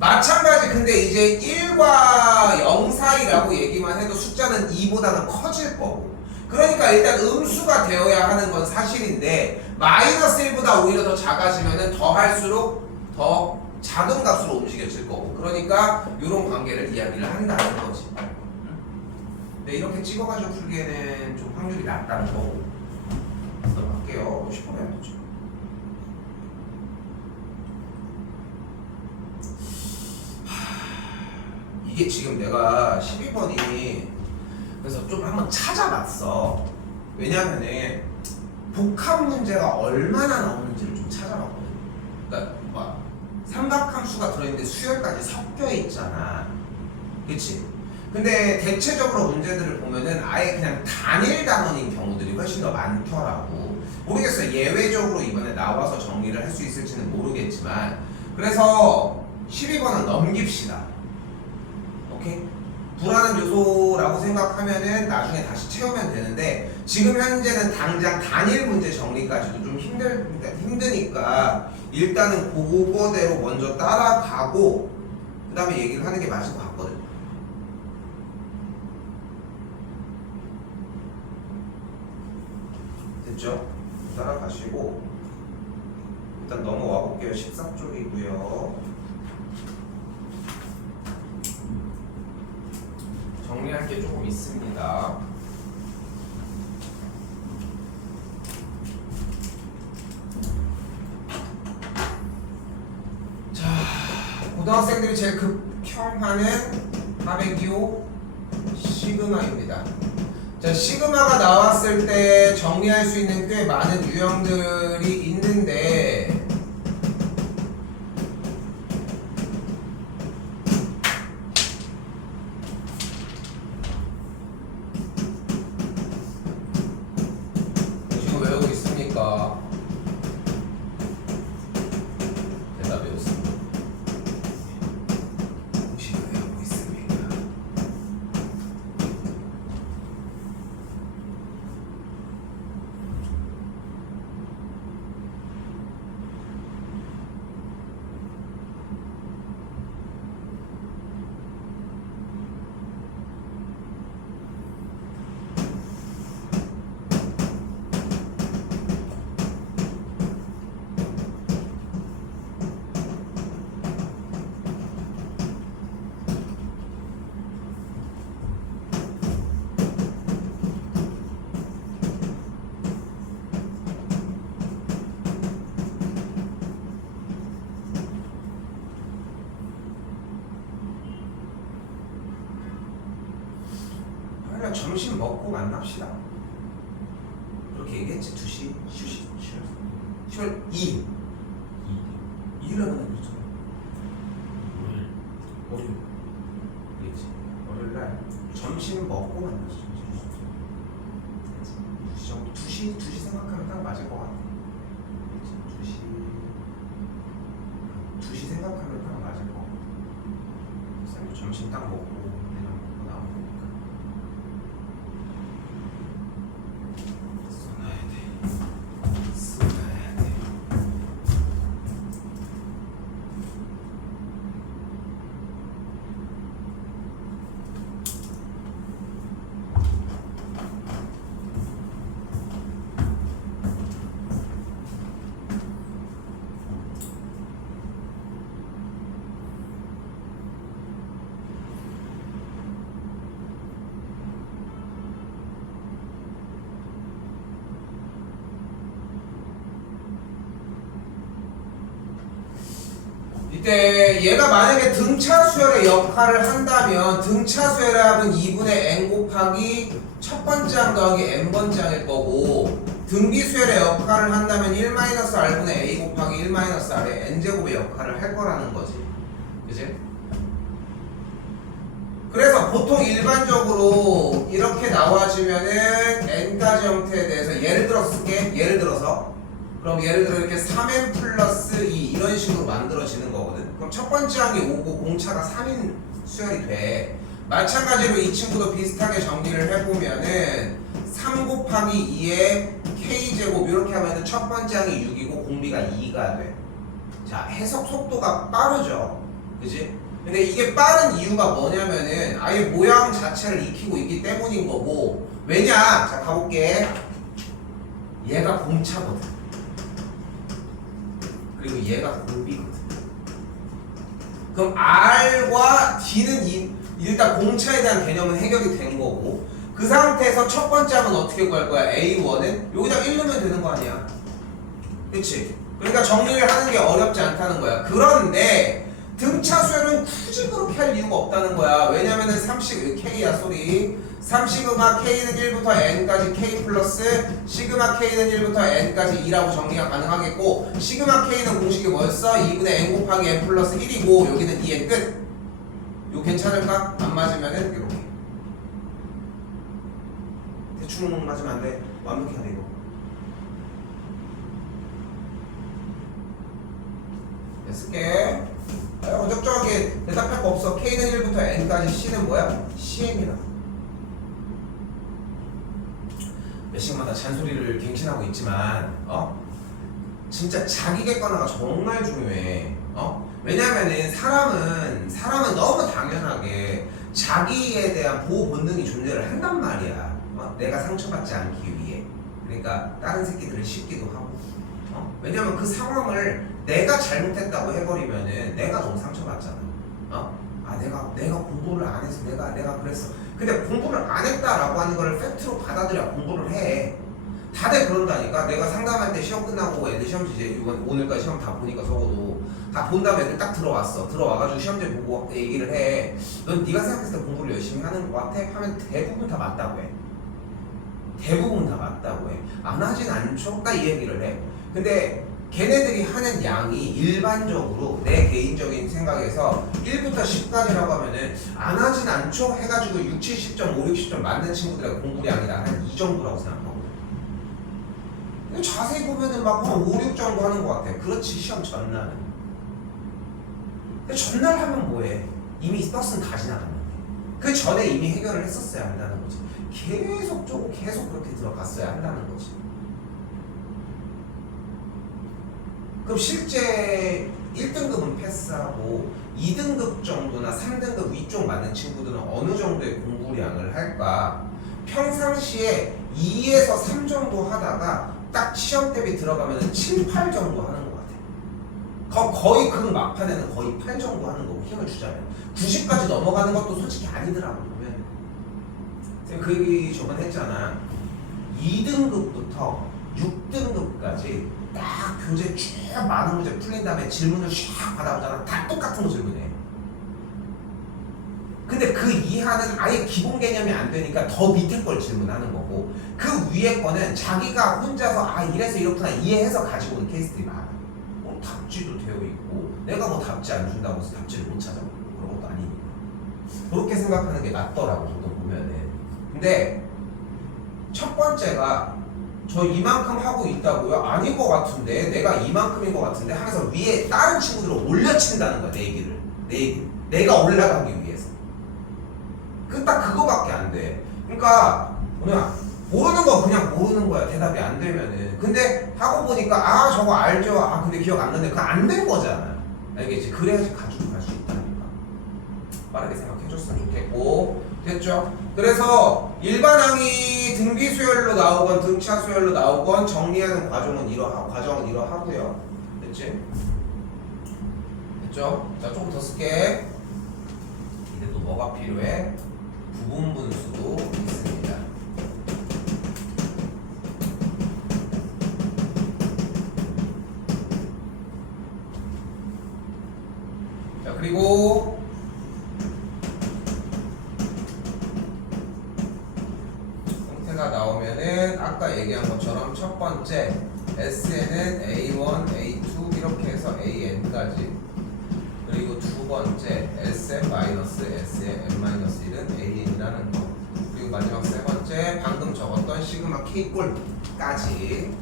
마찬가지. 근데 이제 1과 0 사이라고 얘기만 해도 숫자는 2보다는 커질 거고, 그러니까 일단 음수가 되어야 하는 건 사실인데, 마이너스 1보다 오히려 더 작아지면은 더 할수록 더 작은 값으로 움직여질 거고, 그러니까 이런 관계를 이야기를 한다는 거지. 근데 이렇게 찍어가지고 풀기에는 좀 확률이 낮다는 거고. 넘어갈게요. 50번 해야 되죠. 이게 지금 내가 12번이 그래서 좀 한번 찾아봤어. 왜냐면은 복합 문제가 얼마나 나오는지를 좀 찾아봤거든. 그러니까 막 삼각함수가 들어있는데 수열까지 섞여 있잖아. 그치? 근데 대체적으로 문제들을 보면은 아예 그냥 단일 단원인 경우들이 훨씬 더 많더라고. 모르겠어요. 예외적으로 이번에 나와서 정리를 할 수 있을지는 모르겠지만, 그래서 12번은 넘깁시다. 오케이? 불안한 요소라고 생각하면은 나중에 다시 채우면 되는데, 지금 현재는 당장 단일 문제 정리까지도 좀 힘드니까 일단은 그거대로 먼저 따라가고 그 다음에 얘기를 하는 게 맞을 것 같거든. 됐죠? 따라가시고 일단 넘어와 볼게요. 14쪽이고요. 정리할 게 조금 있습니다. 자, 고등학생들이 제일 극혐하는 하백이오 시그마입니다. 자, 시그마가 나왔을 때 정리할 수 있는 꽤 많은 유형들이 있는데, 그러면 점심 먹고 만납시다. 그렇게 얘기했지. 2시 10월 2일 2일 날 만나기로 월요일 그랬지. 월요일날 점심 먹고 만났어. 2시 정도 2시 생각하면 딱 맞을 것 같아. 2시 생각하면 딱 맞을 것 같아. 쌤 점심 딱 먹고 내가 먹고 나오니까 써놔야 돼. 이때 얘가 만약에 등차 수열의 역할을 한다면 등차 수열의 합은 2분의 n 곱하기 첫 번째 항 더하기 n번째 항일 거고, 등비 수열의 역할을 한다면 1-r분의 a 곱하기 1-r의 n제곱의 역할을 할 거라는 거지. 그치? 그래서 보통 일반적으로 이렇게 나와지면은 n까지 형태에 대해서 예를 들어서 쓸게. 그럼 예를 들어 이렇게 3n 플러스 2 이런 식으로 만들어지는 거거든. 그럼 첫 번째 항이 5고 공차가 3인 수열이 돼. 마찬가지로 이 친구도 비슷하게 정리를 해보면은 3 곱하기 2의 k제곱 이렇게 하면은 첫 번째 항이 6이고 공비가 2가 돼. 자, 해석 속도가 빠르죠. 그지? 근데 이게 빠른 이유가 뭐냐면은 아예 모양 자체를 익히고 있기 때문인 거고. 왜냐? 자, 가볼게. 얘가 공차거든. 그리고 얘가 공비거든. 그럼 R과 D는 일단 공차에 대한 개념은 해결이 된 거고, 그 상태에서 첫 번째 항은 어떻게 구할 거야? A1은 여기다 1 넣으면 되는 거 아니야. 그치? 그러니까 정리를 하는 게 어렵지 않다는 거야. 그런데 등차 수열은 굳이 그렇게 할 이유가 없다는 거야. 왜냐면은 3K야 소리. 3시그마 K는 1부터 N까지 K 플러스 시그마 K는 1부터 N까지 2라고 정리가 가능하겠고, 시그마 K는 공식이 뭐였어? 2분의 N 곱하기 N 플러스 1이고 여기는 2N 끝. 이거 괜찮을까? 안 맞으면은 이렇게 대충 맞으면 안 돼. 완벽해야 돼 이거. 네, 쓸게. 어적적하게 대답할 거 없어. K는 1부터 N까지 C는 뭐야? CM이다. 몇 시간마다 잔소리를 갱신하고 있지만 진짜 자기 객관화가 정말 중요해. 왜냐면은 사람은 너무 당연하게 자기에 대한 보호 본능이 존재를 한단 말이야. 내가 상처받지 않기 위해. 그러니까 다른 새끼들을 씹기도 하고. 왜냐면 그 상황을 내가 잘못했다고 해버리면은 내가 너무 상처받잖아. 내가 공부를 안 해서 내가 그랬어. 근데 공부를 안 했다라고 하는 걸 팩트로 받아들여 공부를 해. 다들 그런다니까. 내가 상담할 때 시험 끝나고 애들 시험지 이제 오늘까지 시험 다 보니까 적어도 다 본 다음에 애들 딱 들어와가지고 시험지 보고 얘기를 해. 넌 네가 생각했을 때 공부를 열심히 하는 것 같아? 하면 대부분 다 맞다고 해. 대부분 다 맞다고 해. 안 하진 않죠? 딱 이 얘기를 해. 근데 걔네들이 하는 양이 일반적으로 내 개인적인 생각에서 1부터 10까지라고 하면은 안 하진 않죠? 해가지고 6, 70점, 5, 60점 맞는 친구들의 공부량이다 한 이 정도라고 생각하거든. 자세히 보면은 막 5, 6 정도 하는 것 같아. 그렇지, 시험 전날은. 근데 전날 하면 뭐해? 이미 버스는 다 지나갔는데. 그 전에 이미 해결을 했었어야 한다는 거지. 계속 쪼고 계속 그렇게 들어갔어야 한다는 거지. 그럼 실제 1등급은 패스하고 2등급 정도나 3등급 위쪽 맞는 친구들은 어느 정도의 공부량을 할까? 평상시에 2에서 3 정도 하다가 딱 시험 대비 들어가면 7, 8 정도 하는 것 같아. 거의 그 막판에는 거의 8 정도 하는 거고, 힘을 주자면 90까지 넘어가는 것도 솔직히 아니더라고. 보면 쌤 그 얘기 저번에 했잖아. 2등급부터 6등급까지 딱 교재 쭉 많은 문제 풀린 다음에 질문을 쫙 받아보잖아. 다 똑같은 거 질문해. 근데 그 이하는 아예 기본 개념이 안 되니까 더 밑에 걸 질문하는 거고 그 위에 거는 자기가 혼자서 아 이래서 이렇구나 이해해서 가지고 오는 케이스들이 많아. 답지도 되어 있고 내가 뭐 답지 안 준다고 해서 답지를 못 찾아 그런 것도 아니니까 그렇게 생각하는 게 낫더라고 저도 보면은. 근데 첫 번째가 저 이만큼 하고 있다고요? 아닌 것 같은데 내가 이만큼인 것 같은데 하면서 위에 다른 친구들을 올려친다는 거야. 내 얘기를 내가 올라가기 위해서. 딱 그거밖에 안 돼. 그러니까 뭐냐 모르는 거 그냥 모르는 거야. 대답이 안 되면은. 근데 하고 보니까 아 저거 알죠. 아 근데 기억 안 나는데 그거 안 된 거잖아. 알겠지? 그래야지 가지고 갈 수 있다니까. 빠르게 생각해줬으면 좋겠고. 됐죠? 그래서 일반 항이 등비 수열로 나오건 등차 수열로 나오건 정리하는 과정은 이러하고요. 됐지? 됐죠? 자 조금 더 쓸게. 이제 또 뭐가 필요해? 부분 분수도 있습니다. 자 그리고 형태가 나오면은 아까 얘기한 것처럼 첫 번째 SN은 A1, A2 이렇게 해서 AN까지 그리고 두 번째 SM-SN-N-1은 AN이라는 거 그리고 마지막 세 번째 방금 적었던 시그마 K꼴까지.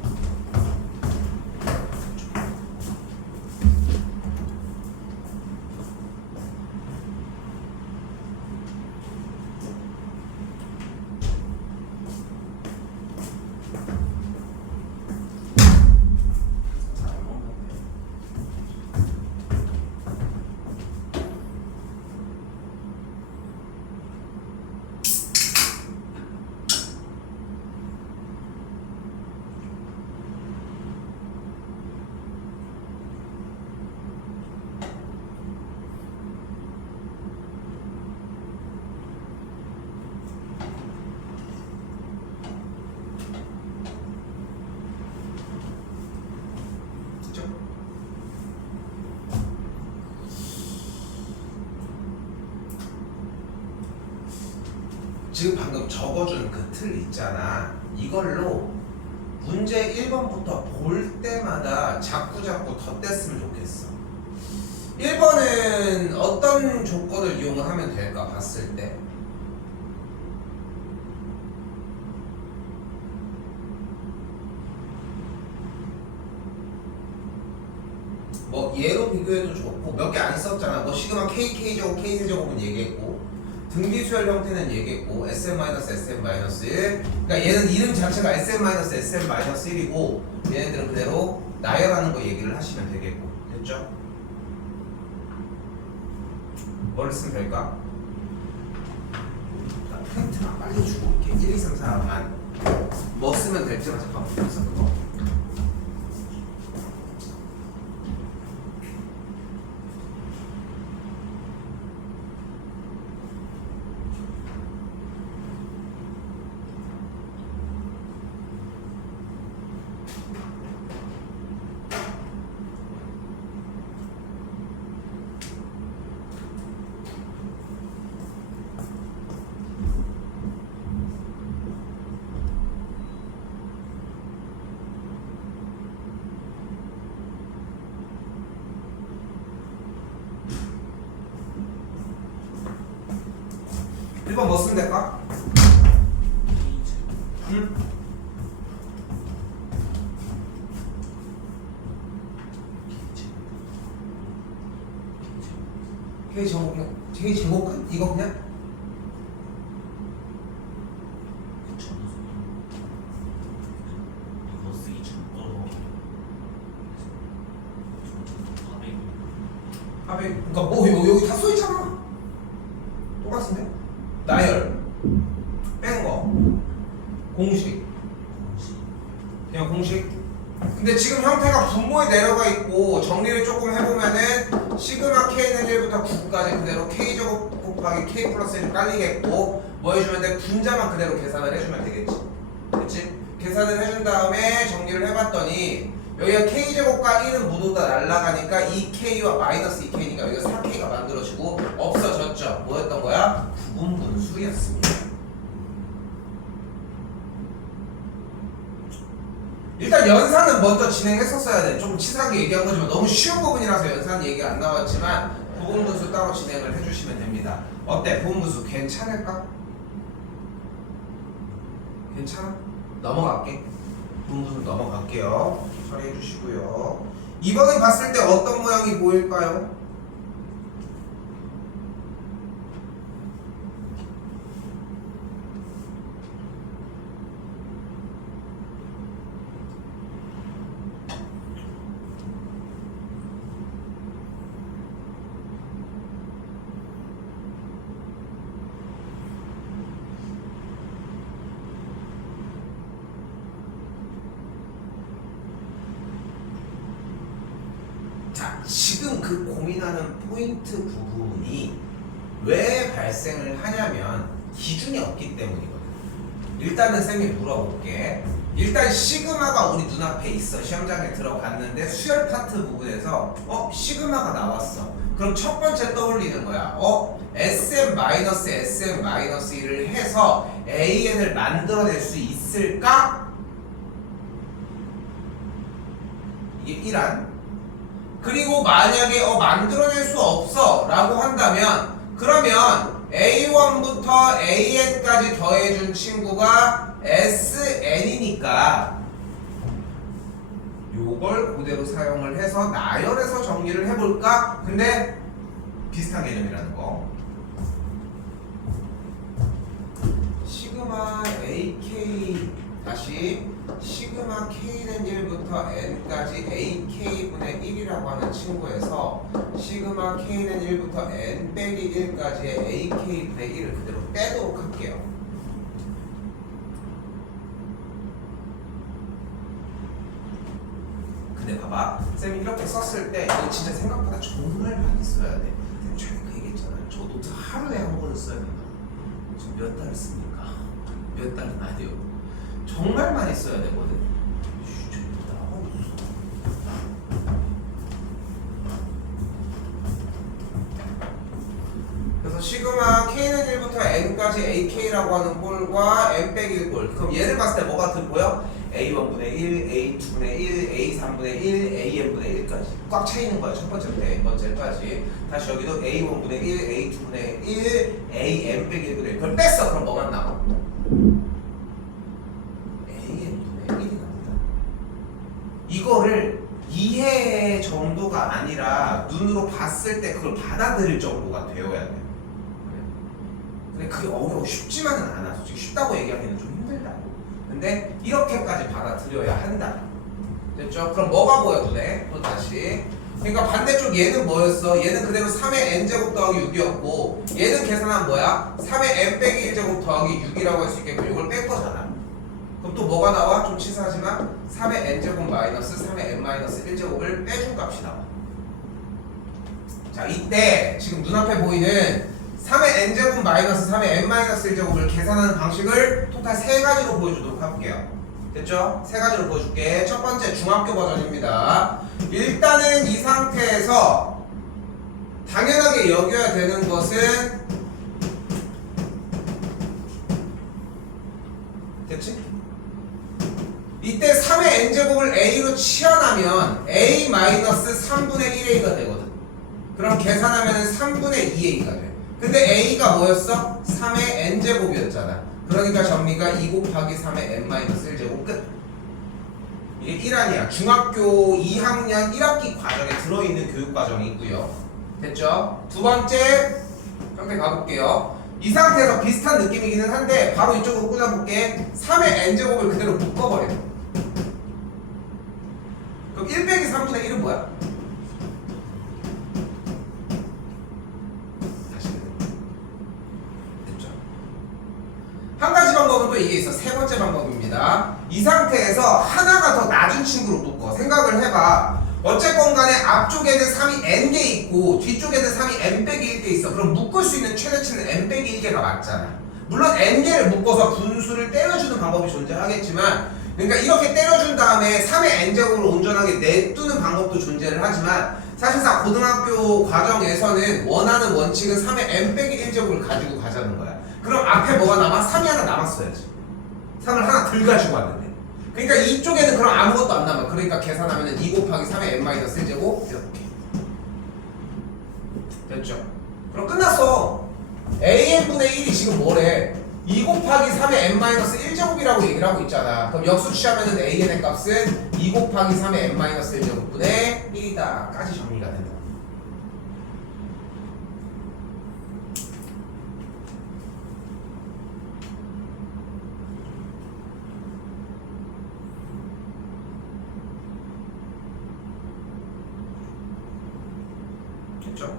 지금 방금 적어준 그 틀 있잖아. 이걸로 문제 1번부터 볼 때마다 자꾸 덧댔으면 좋겠어. 1번은 어떤 조건을 이용을 하면 될까 봤을 때 뭐 얘로 비교해도 좋고 몇 개 안 썼잖아. 뭐 시그마 KK제곱 K세제곱은 얘기했고 등비수열 형태는 얘기했고 SM-SM-1 그러니까 얘는 이름 자체가 SM-SM-1이고 얘네들은 그대로 나열하는 거 얘기를 하시면 되겠고. 됐죠? 뭘 쓰면 될까? 자, 힌트만 빨리 주고 올게. 1, 2, 3, 4만 뭐 쓰면 될지만 잠깐만 보면서 그거. 일번 뭐 쓰면 될까? 응? K제곱 그냥 K제곱 끝? 이거 그냥? 이거 쓰기 전거 그러니까 뭐 여기 다 써있잖아. 똑같은데? 나열 뺀거 공식 그냥 공식. 근데 지금 형태가 분모에 내려가 있고 정리를 조금 해보면은 시그마 K는 1부터 9까지 그대로 K제곱 곱하기 K 플러스 1이 깔리겠고 뭐 해주면 돼? 분자만 그대로 계산을 해주면 되겠지. 그치? 계산을 해준 다음에 정리를 해봤더니 여기가 K제곱과 1은 모두 다 날라가니까 2K와 마이너스 2K니까 여기가 4K가 만들어지고 없어졌죠. 뭐였던 거야? 2였습니다. 일단 연산은 먼저 진행했었어야 돼. 조금 치사하게 얘기한 거지만 너무 쉬운 부분이라서 연산 얘기 안 나왔지만 부분분수 따로 진행을 해주시면 됩니다. 어때? 부분분수 괜찮을까? 괜찮아? 넘어갈게. 부분분수 넘어갈게요. 처리해 주시고요. 2번을 봤을 때 어떤 모양이 보일까요? 자, 지금 그 고민하는 포인트 부분이 왜 발생을 하냐면 기준이 없기 때문이거든. 일단은 쌤이 물어볼게. 일단 시그마가 우리 눈앞에 있어. 시험장에 들어갔는데 수열 파트 부분에서 시그마가 나왔어. 그럼 첫 번째 떠올리는 거야. SM-SM-1을 해서 AN을 만들어낼 수 있을까? 이게 1안. 그리고 만약에 만들어낼 수 없어 라고 한다면 그러면 A1부터 AN까지 더해준 친구가 SN이니까 요걸 그대로 사용을 해서 나열해서 정리를 해볼까? 근데 비슷한 개념이라는 거. 시그마 AK 다시 시그마 K는 1부터 N까지 AK분의 1이라고 하는 친구에서 시그마 K는 1부터 N 빼기 1까지의 AK분의 1을 그대로 빼도록 할게요. 근데 봐봐, 쌤이 이렇게 썼을 때 이거 진짜 생각보다 정말 많이 써야 돼. 쌤 전에 그 얘기했잖아요. 저도 하루에 한 번은 써야 된다. 지금 몇 달을 씁니까? 몇 달은 아니요. 정말 많이 써야 되거든. 그래서 시그마 K는 1부터 N까지 AK라고 하는 꼴과 N 빼기 1꼴. 그럼 얘를 봤을 때 뭐가 보여? A1분의 1, A2분의 1, A3분의 1, AN분의 1까지 꽉 차 있는 거야. 첫 번째부터 N 번째까지. 다시 여기도 A1분의 1, A2분의 1, AN 빼기 1분의 1. 그걸 뺐어. 그럼 뭐만 남아? AN분의 1이 나온다. 이거를 이해 정도가 아니라 눈으로 봤을 때 그걸 받아들일 정도가 되어야 돼. 근데 그게 어려워. 쉽지만은 않아. 솔직히 쉽다고 얘기하기는 좀 힘들다. 근데 이렇게까지 받아들여야 한다. 됐죠? 그럼 뭐가 보여 눈에? 또 다시. 그러니까 반대쪽 얘는 뭐였어? 얘는 그대로 3의 n제곱 더하기 6이었고 얘는 계산한 뭐야? 3의 n 빼기 1제곱 더하기 6이라고 할 수 있겠고 이걸 뺄 거잖아. 그럼 또 뭐가 나와? 좀 치사하지만 3의 n제곱 마이너스 3의 n 마이너스 1제곱을 빼준 값이 나와. 자, 이때 지금 눈앞에 보이는 3의 n제곱 마이너스 3의 n 마이너스 1제곱을 계산하는 방식을 토탈 3가지로 보여주도록 할게요. 됐죠? 3가지로 보여줄게. 첫 번째 중학교 버전입니다. 일단은 이 상태에서 당연하게 여겨야 되는 것은 됐지? 이때 3의 n제곱을 a로 치환하면 a 마이너스 3분의 1a가 되거든. 그럼 계산하면 3분의 2a가 돼. 근데 a가 뭐였어? 3의 n제곱이었잖아. 그러니까 정리가 2 곱하기 3의 n-1제곱 끝. 이게 1학년 중학교 2학년 1학기 과정에 들어있는 교육과정이 있고요. 됐죠? 두 번째 상태 가볼게요. 이 상태에서 비슷한 느낌이기는 한데 바로 이쪽으로 꽂아볼게. 3의 n제곱을 그대로 묶어버려. 그럼 1 빼기 3분의 1은 뭐야? 한 가지 방법은 또 이게 있어. 세 번째 방법입니다. 이 상태에서 하나가 더 낮은 친구로 묶어. 생각을 해봐. 어쨌건 간에 앞쪽에는 3이 n개 있고 뒤쪽에는 3이 n 빼기 1개 있어. 그럼 묶을 수 있는 최대치는 n 빼기 1개가 맞잖아. 물론 n개를 묶어서 분수를 때려주는 방법이 존재하겠지만 그러니까 이렇게 때려준 다음에 3의 n제곱을 온전하게 내두는 방법도 존재를 하지만 사실상 고등학교 과정에서는 원하는 원칙은 3의 n 빼기 1제곱을 가지고 가자는 거야. 그럼 앞에 뭐가 남아? 3이 하나 남았어야지. 3을 하나 덜 가지고 왔는데. 그러니까 이쪽에는 그럼 아무것도 안 남아. 그러니까 계산하면 2 곱하기 3의 n-1제곱 이렇게. 됐죠? 그럼 끝났어. an분의 1이 지금 뭐래? 2 곱하기 3의 n-1제곱이라고 얘기를 하고 있잖아. 그럼 역수 취하면 an의 값은 2 곱하기 3의 n-1제곱분의 1이다 까지 정리가 된다. 됐죠?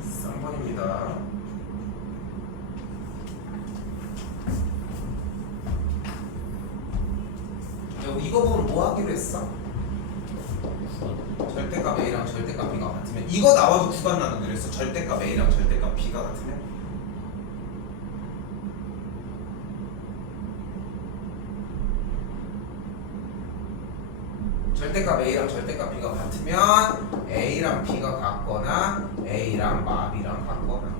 쌍번입니다. 이거 보면 뭐 하기로 했어? 절대값 A랑 절대값 B가 같으면 이거 나와도 구간 나누기로 했어. 절대값 A랑 절대값 B가 같으면 절대값 A랑 절대값 B가 같으면 A랑 B가 같거나 A랑 마비랑 같거나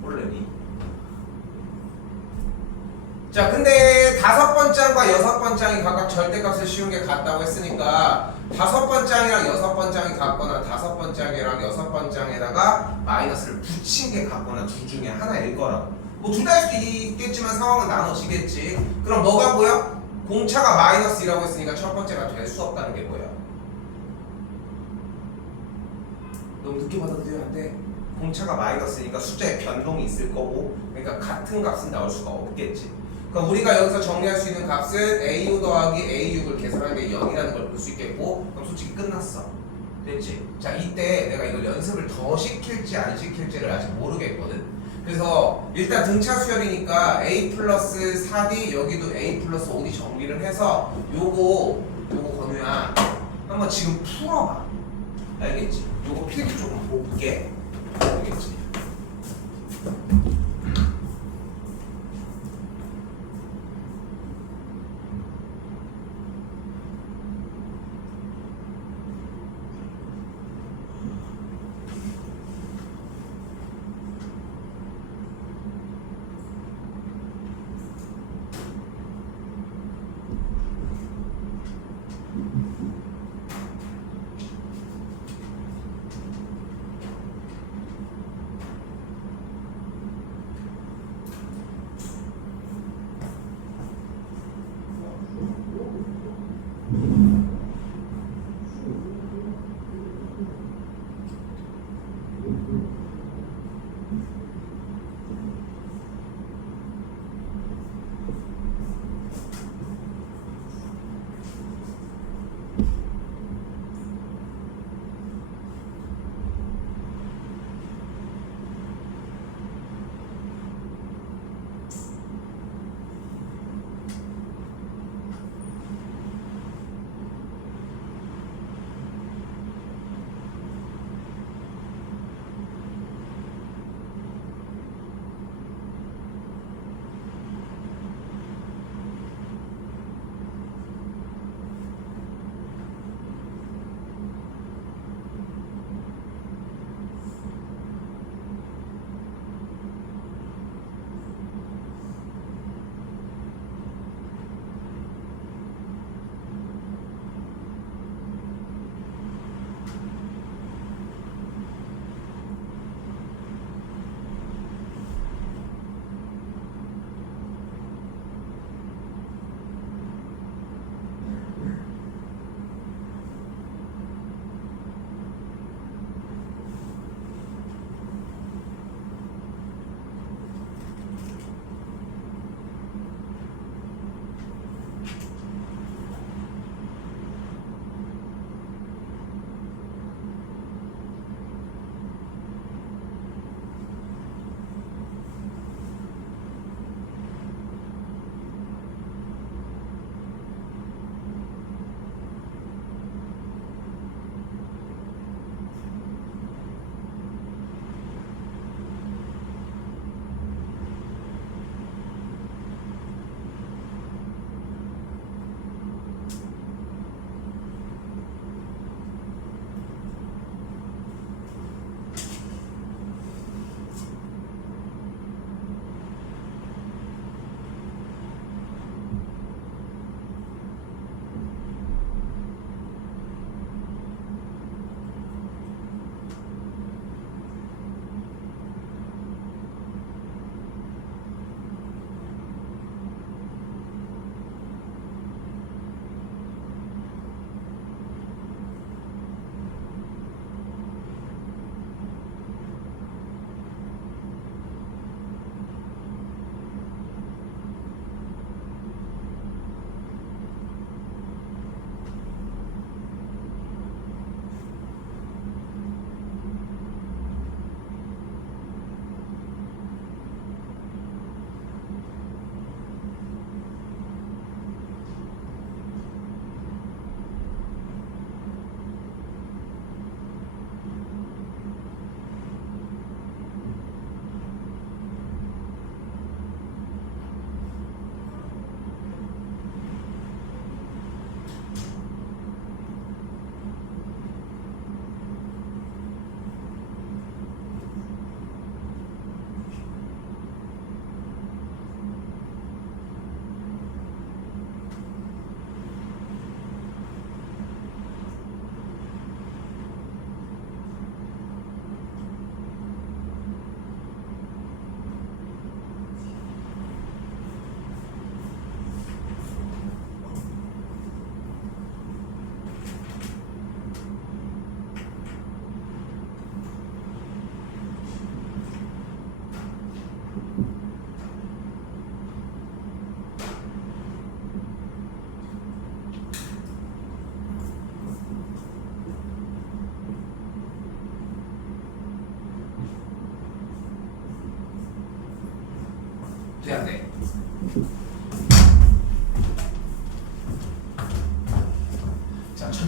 몰래니? 자 근데 5번장과 6번장이 각각 절대값을 씌운 게 같다고 했으니까 5번장이랑 6번장이 같거나 5번장이랑 6번장에다가 마이너스를 붙인 게 같거나 둘 중에 하나일 거라고. 뭐 둘 다일 수도 있겠지만 상황은 나눠지겠지. 그럼 뭐가 보여? 공차가 마이너스이라고 했으니까 첫 번째가 될 수 없다는 게 뭐야? 너무 늦게 받아들여야 안 돼. 공차가 마이너스니까 숫자에 변동이 있을 거고 그러니까 같은 값은 나올 수가 없겠지. 그럼 우리가 여기서 정리할 수 있는 값은 AU 더하기 A6을 계산하는 게 0이라는 걸 볼 수 있겠고 그럼 솔직히 끝났어. 됐지? 자 이때 내가 이걸 연습을 더 시킬지 안 시킬지를 아직 모르겠거든. 그래서 일단 등차 수열이니까 A 플러스 4D 여기도 A 플러스 5D 정리를 해서 요거 건우야 한번 지금 풀어봐. 알겠지? 요거 필기 조금 볼게. 알겠지?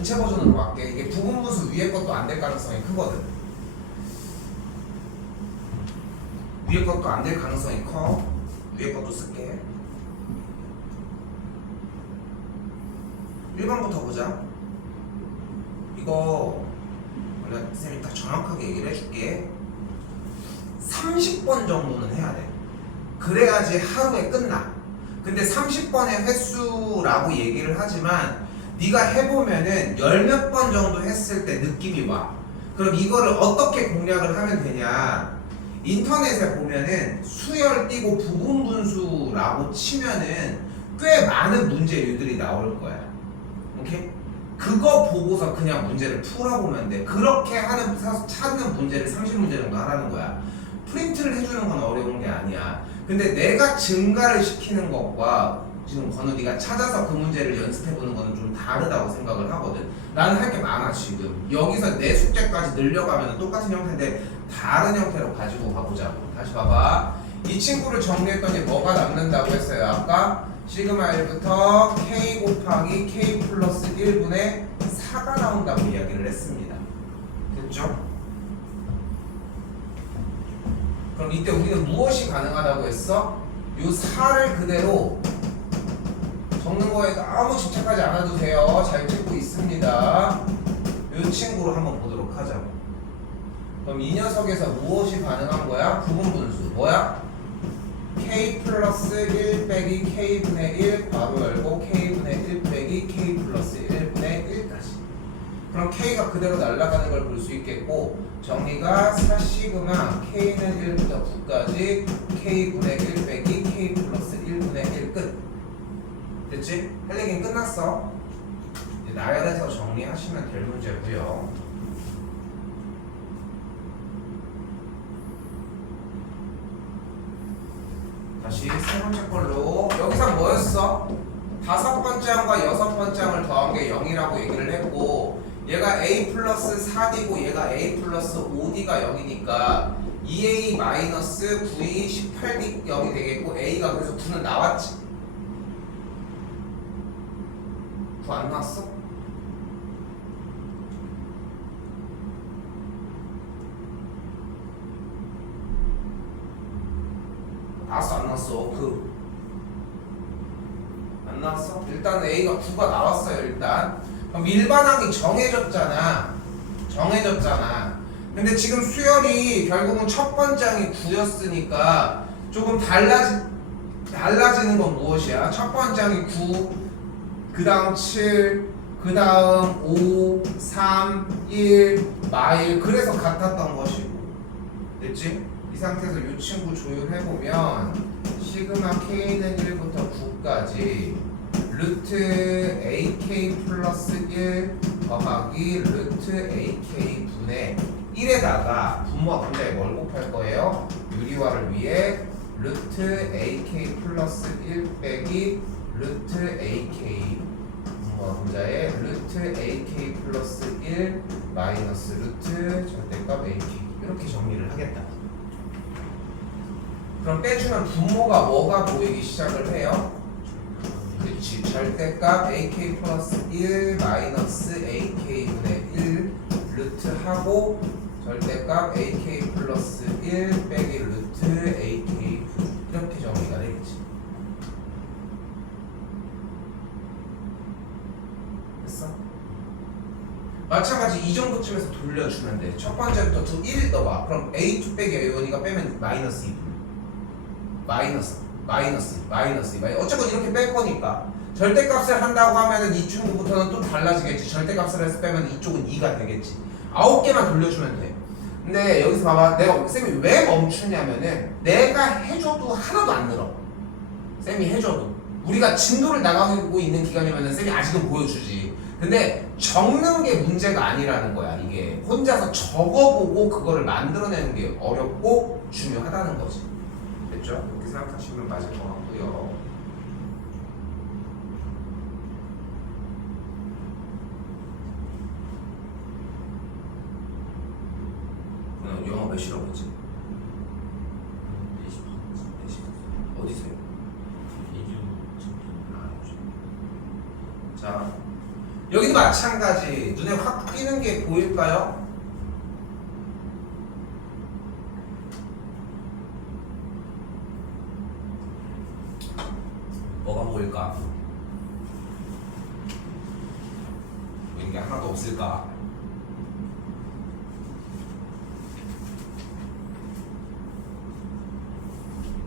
기체 버전으로 갈게. 이게 부분분수 위에 것도 안 될 가능성이 크거든. 위에 것도 안 될 가능성이 커. 위에 것도 쓸게. 1번부터 보자. 이거 원래 쌤이 딱 정확하게 얘기를 해줄게. 30번 정도는 해야 돼. 그래야지 하루에 끝나. 근데 30번의 횟수라고 얘기를 하지만 네가 해보면은 열 몇 번 정도 했을 때 느낌이 와. 그럼 이거를 어떻게 공략을 하면 되냐? 인터넷에 보면은 수열 띄고 부분분수라고 치면은 꽤 많은 문제류들이 나올 거야. 오케이? 그거 보고서 그냥 문제를 풀어보면 돼. 그렇게 하는 찾는 문제를 30문제 정도 하라는 거야. 프린트를 해주는 건 어려운 게 아니야. 근데 내가 증가를 시키는 것과 지금 건우디가 찾아서 그 문제를 연습해보는 거는 좀 다르다고 생각을 하거든. 나는 할 게 많아 지금. 여기서 내 숙제까지 늘려가면 똑같은 형태인데 다른 형태로 가지고 가보자고. 다시 봐봐. 이 친구를 정리했더니 뭐가 남는다고 했어요? 아까 시그마 1부터 k 곱하기 k 플러스 1분의 4가 나온다고 이야기를 했습니다. 됐죠? 그럼 이때 우리는 무엇이 가능하다고 했어? 요 4를 그대로 적는 거에 아무 집착하지 않아도 돼요. 잘 찍고 있습니다. 요 친구로 한번 보도록 하자고. 그럼 이 녀석에서 무엇이 가능한 거야? 부분분수 뭐야? k 플러스 1 빼기 k분의 1 괄호 열고 k분의 1 빼기 k 플러스 1분의 1까지. 그럼 k가 그대로 날아가는 걸 볼 수 있겠고 정리가 4시그마 k는 1부터 9까지 k분의 1 빼기 k 플러스 1분의 1 끝. 됐지? 할 얘기는 끝났어. 이제 나열해서 정리하시면 될 문제고요. 다시 세 번째 걸로 여기서 뭐였어? 다섯 번째 항과 여섯 번째 항을 더한 게 0이라고 얘기를 했고 얘가 a 플러스 4d고 얘가 a 플러스 5d가 0이니까 2a 마이너스 9e 18d 0이 되겠고 a가 그래서 9는 나왔지? 9 안 나왔어? 나왔어 안 나왔어? 안 나왔어? 일단 A가 9가 나왔어요. 일단 그럼 일반항이 정해졌잖아. 근데 지금 수열이 결국은 첫 번째 항이 9였으니까 조금 달라지는 건 무엇이야? 첫 번째 항이 9, 그 다음 7, 그 다음 5, 3, 1, 마일. 그래서 같았던 것이고. 됐지? 이 상태에서 이 친구 조율해보면 시그마 k는 1부터 9까지 루트 ak 플러스 1 더하기 루트 ak 분의 1에다가 분모와 분자에 뭘 곱할 거예요? 유리화를 위해 루트 ak 플러스 1 빼기 루트 ak 분모와 분자에 루트 ak 플러스 1 마이너스 루트 절대값 ak 이렇게 정리를 하겠다. 그럼 빼주면 분모가 뭐가 보이기 시작을 해요? 그렇지. 절대값 ak 플러스 1 마이너스 ak분의 1 루트 하고 절대값 ak 플러스 1 빼기 루트 ak 이렇게 정리가 되겠지. 됐어? 마찬가지 이 정도쯤에서 돌려주면 돼. 첫 번째부터 1 넣어봐. 그럼 a2 빼기 a1이가 빼면 마이너스 2. 마이너스 어쨌건 이렇게 뺄 거니까 절대값을 한다고 하면은 이 친구부터는 또 달라지겠지. 절대값을 해서 빼면 이쪽은 2가 되겠지. 9개만 돌려주면 돼. 근데 여기서 봐봐. 내가 쌤이 왜 멈추냐면은 내가 해줘도 하나도 안 늘어. 쌤이 해줘도 우리가 진도를 나가고 있는 기간이면은 쌤이 아직은 보여주지. 근데 적는 게 문제가 아니라는 거야. 이게 혼자서 적어보고 그거를 만들어내는 게 어렵고 중요하다는 거지. 됐죠? 이렇게 생각하시면 맞을 것 같고요. 영어 몇 시라고 했지? 4시 반. 4시. 어디세요? 예주 자, 여기는 마찬가지 눈에 확 띄는 게 보일까요? 뭐가 보일까? 보이는 게 하나도 없을까?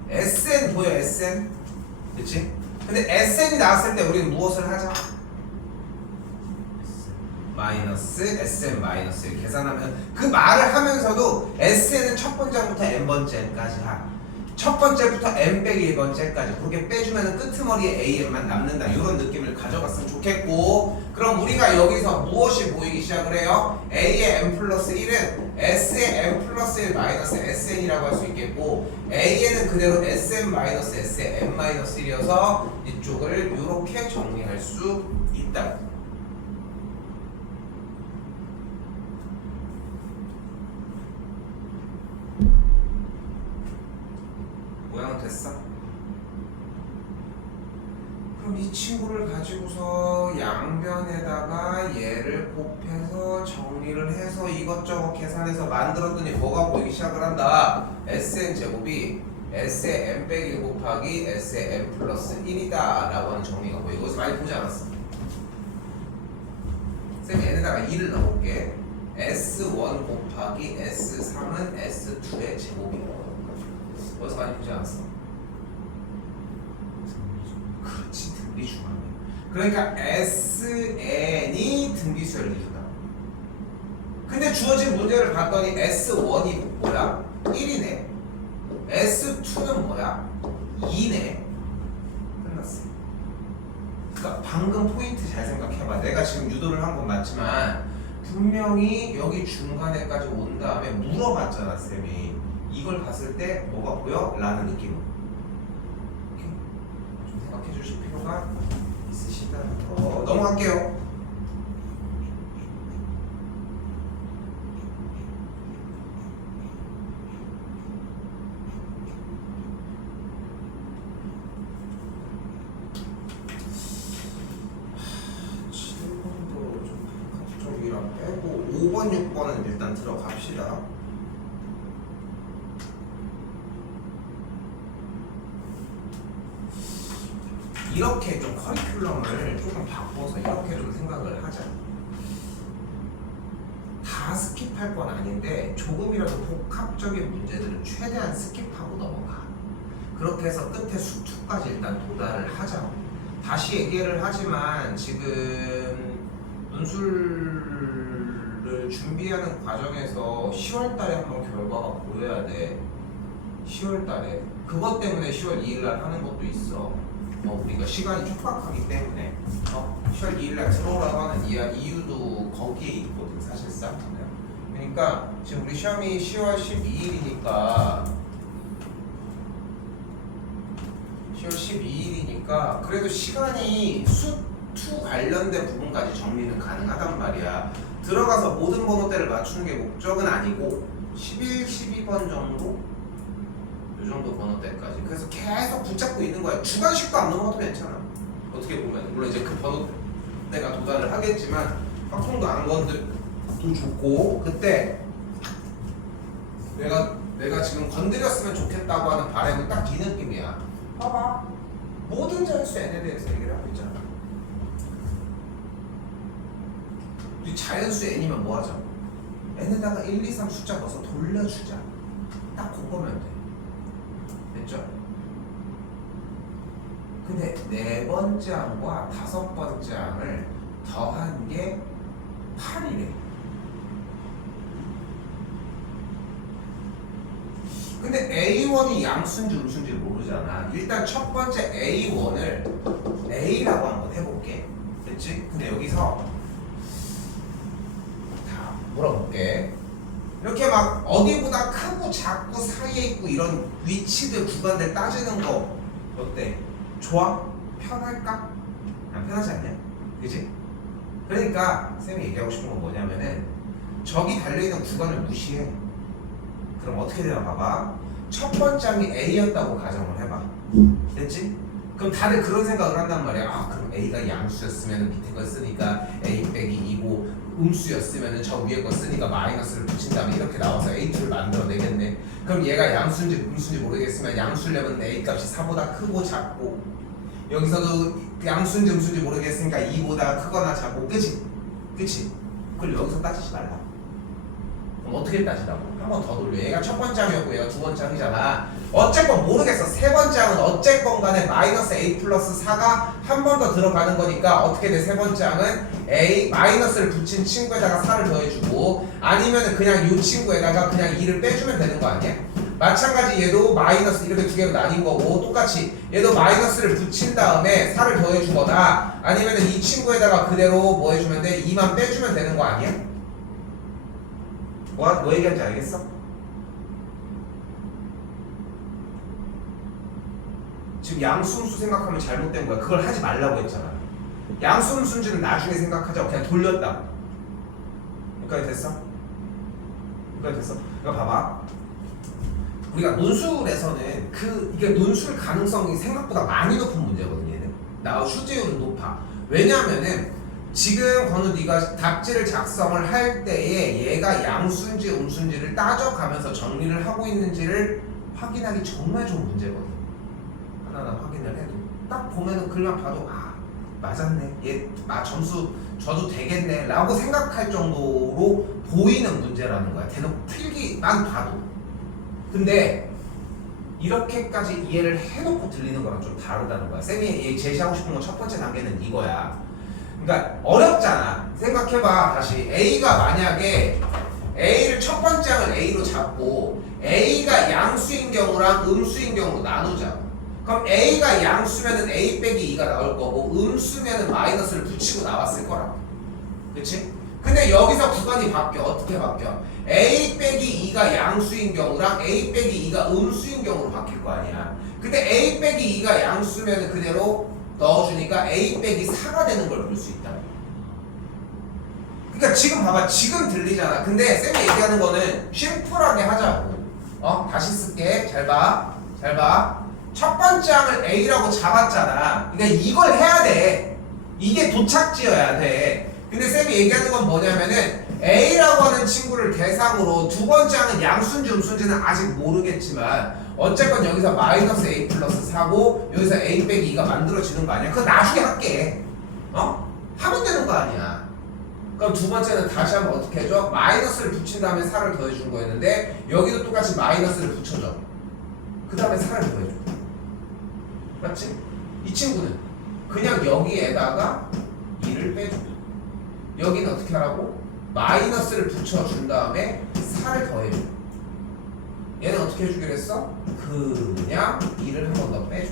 SN 보여 SN? 그치? 근데 SN이 나왔을 때 우리는 무엇을 하자? 마이너스 SN 마이너스 1 계산하면 그 말을 하면서도 SN은 첫 번째부터 n번째까지 첫 번째부터 n 빼기 1번째까지 그렇게 빼주면 끄트머리에 AN만 남는다 이런 느낌을 가져갔으면 좋겠고 그럼 우리가 여기서 무엇이 보이기 시작을 해요? A의 n 플러스 1은 S의 n 플러스 1 마이너스 SN이라고 할 수 있겠고 AN은 그대로 SN 마이너스 S의 n 마이너스 1이어서 이쪽을 이렇게 정리할 수 있다. 모양은 됐어? 그럼 이 친구를 가지고서 양변에다가 얘를 곱해서 정리를 해서 이것저것 계산해서 만들었더니 뭐가 보이기 시작을 한다. Sn 제곱이 S의 n 빼기 1 곱하기 S의 n 플러스 1이다 라고 하는 정리가 보이고 여기서 많이 보지 않았어? 쌤이 n에다가 2를 넣어볼게. S1 곱하기 S3은 S2의 제곱이고 어디서 많이 보지 않았어? 그렇지, 등비중앙. 그러니까 SN이 등비수열을 이루다. 근데 주어진 문제를 봤더니 S1이 뭐야? 1이네. S2는 뭐야? 2네. 끝났어. 그러니까 방금 포인트 잘 생각해봐. 내가 지금 유도를 한 건 맞지만 분명히 여기 중간에까지 온 다음에 물어봤잖아, 쌤이. 이걸 봤을 때 뭐가 보여? 라는 느낌으로 좀 생각해 주실 필요가 있으시다. 넘어갈게요. 쪽이랑 빼고 5번, 6번은 일단 들어갑시다. 이렇게 좀 커리큘럼을 조금 바꿔서 이렇게 좀 생각을 하자. 다 스킵할 건 아닌데 조금이라도 복합적인 문제들은 최대한 스킵하고 넘어가. 그렇게 해서 끝에 수투까지 일단 도달을 하자. 다시 얘기를 하지만 지금 논술을 준비하는 과정에서 10월 달에 한번 결과가 보여야 돼. 10월 달에. 그것 때문에 10월 2일 날 하는 것도 있어. 우리가 시간이 촉박하기 때문에 10월 2일날 들어오라고 하는 이유도 거기에 있거든 사실상. 그러니까 지금 우리 시험이 10월 12일이니까 그래도 시간이 수2 관련된 부분까지 정리는 가능하단 말이야. 들어가서 모든 번호대를 맞추는 게 목적은 아니고 11, 12번 정도? 이 정도 번호대까지. 그래서 계속 붙잡고 있는 거야. 주관식도 안 넘어도 괜찮아. 어떻게 보면 물론 이제 그 번호대가 도달을 하겠지만 확통도 안 건드도 좋고 그때 내가 지금 건드렸으면 좋겠다고 하는 바람은 딱 이 느낌이야. 봐봐. 모든 자연수 n에 대해서 얘기를 하고 있잖아. 우리 자연수 n이면 뭐 하자? n에다가 1, 2, 3 숫자 넣어서 돌려주자. 딱 그거면 돼. 됐죠? 근데 네 번째 항과 다섯 번째 항을 더한 게 8이래. 근데 A1이 양수인지 음수인지를 모르잖아. 일단 첫 번째 A1을 A라고 한번 해볼게. 됐지? 근데 여기서 다 물어볼게. 이렇게 막 어디보다 크고 작고 사이에 있고 이런 위치들 구간들 따지는 거 어때? 좋아? 편할까? 안 편하지 않냐? 그치? 그러니까 쌤이 얘기하고 싶은 건 뭐냐면은 저기 달려있는 구간을 무시해. 그럼 어떻게 되나 봐봐. 첫 번째 항이 A였다고 가정을 해봐. 됐지? 그럼 다들 그런 생각을 한단 말이야. 아 그럼 A가 양수였으면 밑에 걸 쓰니까 A 빼기 2고 음수였으면 저 위에 거 쓰니까 마이너스를 붙인 다음에 이렇게 나와서 A2를 만들어내겠네. 그럼 얘가 양수인지 음수인지 모르겠으면 양수려면 A 값이 4보다 크고 작고 여기서도 양수인지 음수인지 모르겠으니까 2보다 크거나 작고 그치? 그치? 그걸 여기서 따지지 말라. 그럼 어떻게 따지라고? 한 번 더 돌려. 얘가 첫 번째 항이었고 얘가 두 번째 항이잖아. 어쨌건 모르겠어. 세 번째 항은 어쨌건 간에 마이너스 A 플러스 4가 한 번 더 들어가는 거니까 어떻게 돼? 세 번째 항은 A 마이너스를 붙인 친구에다가 4를 더해주고 아니면 그냥 이 친구에다가 그냥 2를 빼주면 되는 거 아니야? 마찬가지 얘도 마이너스 이렇게 두 개로 나뉜 거고 똑같이 얘도 마이너스를 붙인 다음에 4를 더해주거나 아니면 이 친구에다가 그대로 뭐 해주면 돼? 2만 빼주면 되는 거 아니야? 뭐 얘기하는지 알겠어? 지금 양수음수 생각하면 잘못된 거야. 그걸 하지 말라고 했잖아. 양수음수인지는 나중에 생각하자고 그냥 돌렸다고. 여기까지 됐어? 여기까지 됐어? 그러니까 봐봐. 우리가 논술에서는 이게 논술 가능성이 생각보다 많이 높은 문제거든. 얘는 출제율은 높아. 왜냐하면은 지금 건우 네가 답지를 작성을 할 때에 얘가 양수인지 음수인지를 따져가면서 정리를 하고 있는지를 확인하기 정말 좋은 문제거든. 하나하나 확인을 해도 딱 보면은 글만 봐도 아 맞았네 얘 점수 줘도 되겠네 라고 생각할 정도로 보이는 문제라는 거야. 대놓고 필기만 봐도. 근데 이렇게까지 이해를 해놓고 들리는 거랑 좀 다르다는 거야. 쌤이 제시하고 싶은 건 첫 번째 단계는 이거야. 그러니까 어렵잖아. 생각해봐. 다시 A가 만약에 A를 첫 번째 항을 A로 잡고 A가 양수인 경우랑 음수인 경우로 나누자. 그럼 A가 양수면은 A 빼기 2가 나올 거고 음수면은 마이너스를 붙이고 나왔을 거라고. 그치? 근데 여기서 구간이 바뀌어. 어떻게 바뀌어? A 빼기 2가 양수인 경우랑 A 빼기 2가 음수인 경우로 바뀔 거 아니야. 근데 A 빼기 2가 양수면은 그대로 넣어주니까 A 빼기 4가 되는 걸 볼 수 있다. 그러니까 지금 봐봐. 지금 들리잖아. 근데 쌤이 얘기하는 거는 심플하게 하자고. 다시 쓸게. 잘 봐. 잘 봐. 첫 번째 항을 A라고 잡았잖아. 그러니까 이걸 해야 돼. 이게 도착지어야 돼. 근데 쌤이 얘기하는 건 뭐냐면은 A라고 하는 친구를 대상으로 두 번째 항은 양수인지 음수인지는 아직 모르겠지만 어쨌건 여기서 마이너스 A 플러스 4고 여기서 A 빼기 2가 만들어지는 거 아니야? 그거 나중에 할게. 하면 되는 거 아니야. 그럼 두 번째는 다시 한번 어떻게 해줘? 마이너스를 붙인 다음에 4를 더해준 거였는데 여기도 똑같이 마이너스를 붙여줘. 그 다음에 4를 더해줘. 맞지? 이 친구는 그냥 여기에다가 2를 빼줘. 여기는 어떻게 하라고? 마이너스를 붙여준 다음에 4를 더해줘. 얘는 어떻게 해주기로 했어? 그냥 2를 한 번 더 빼줘.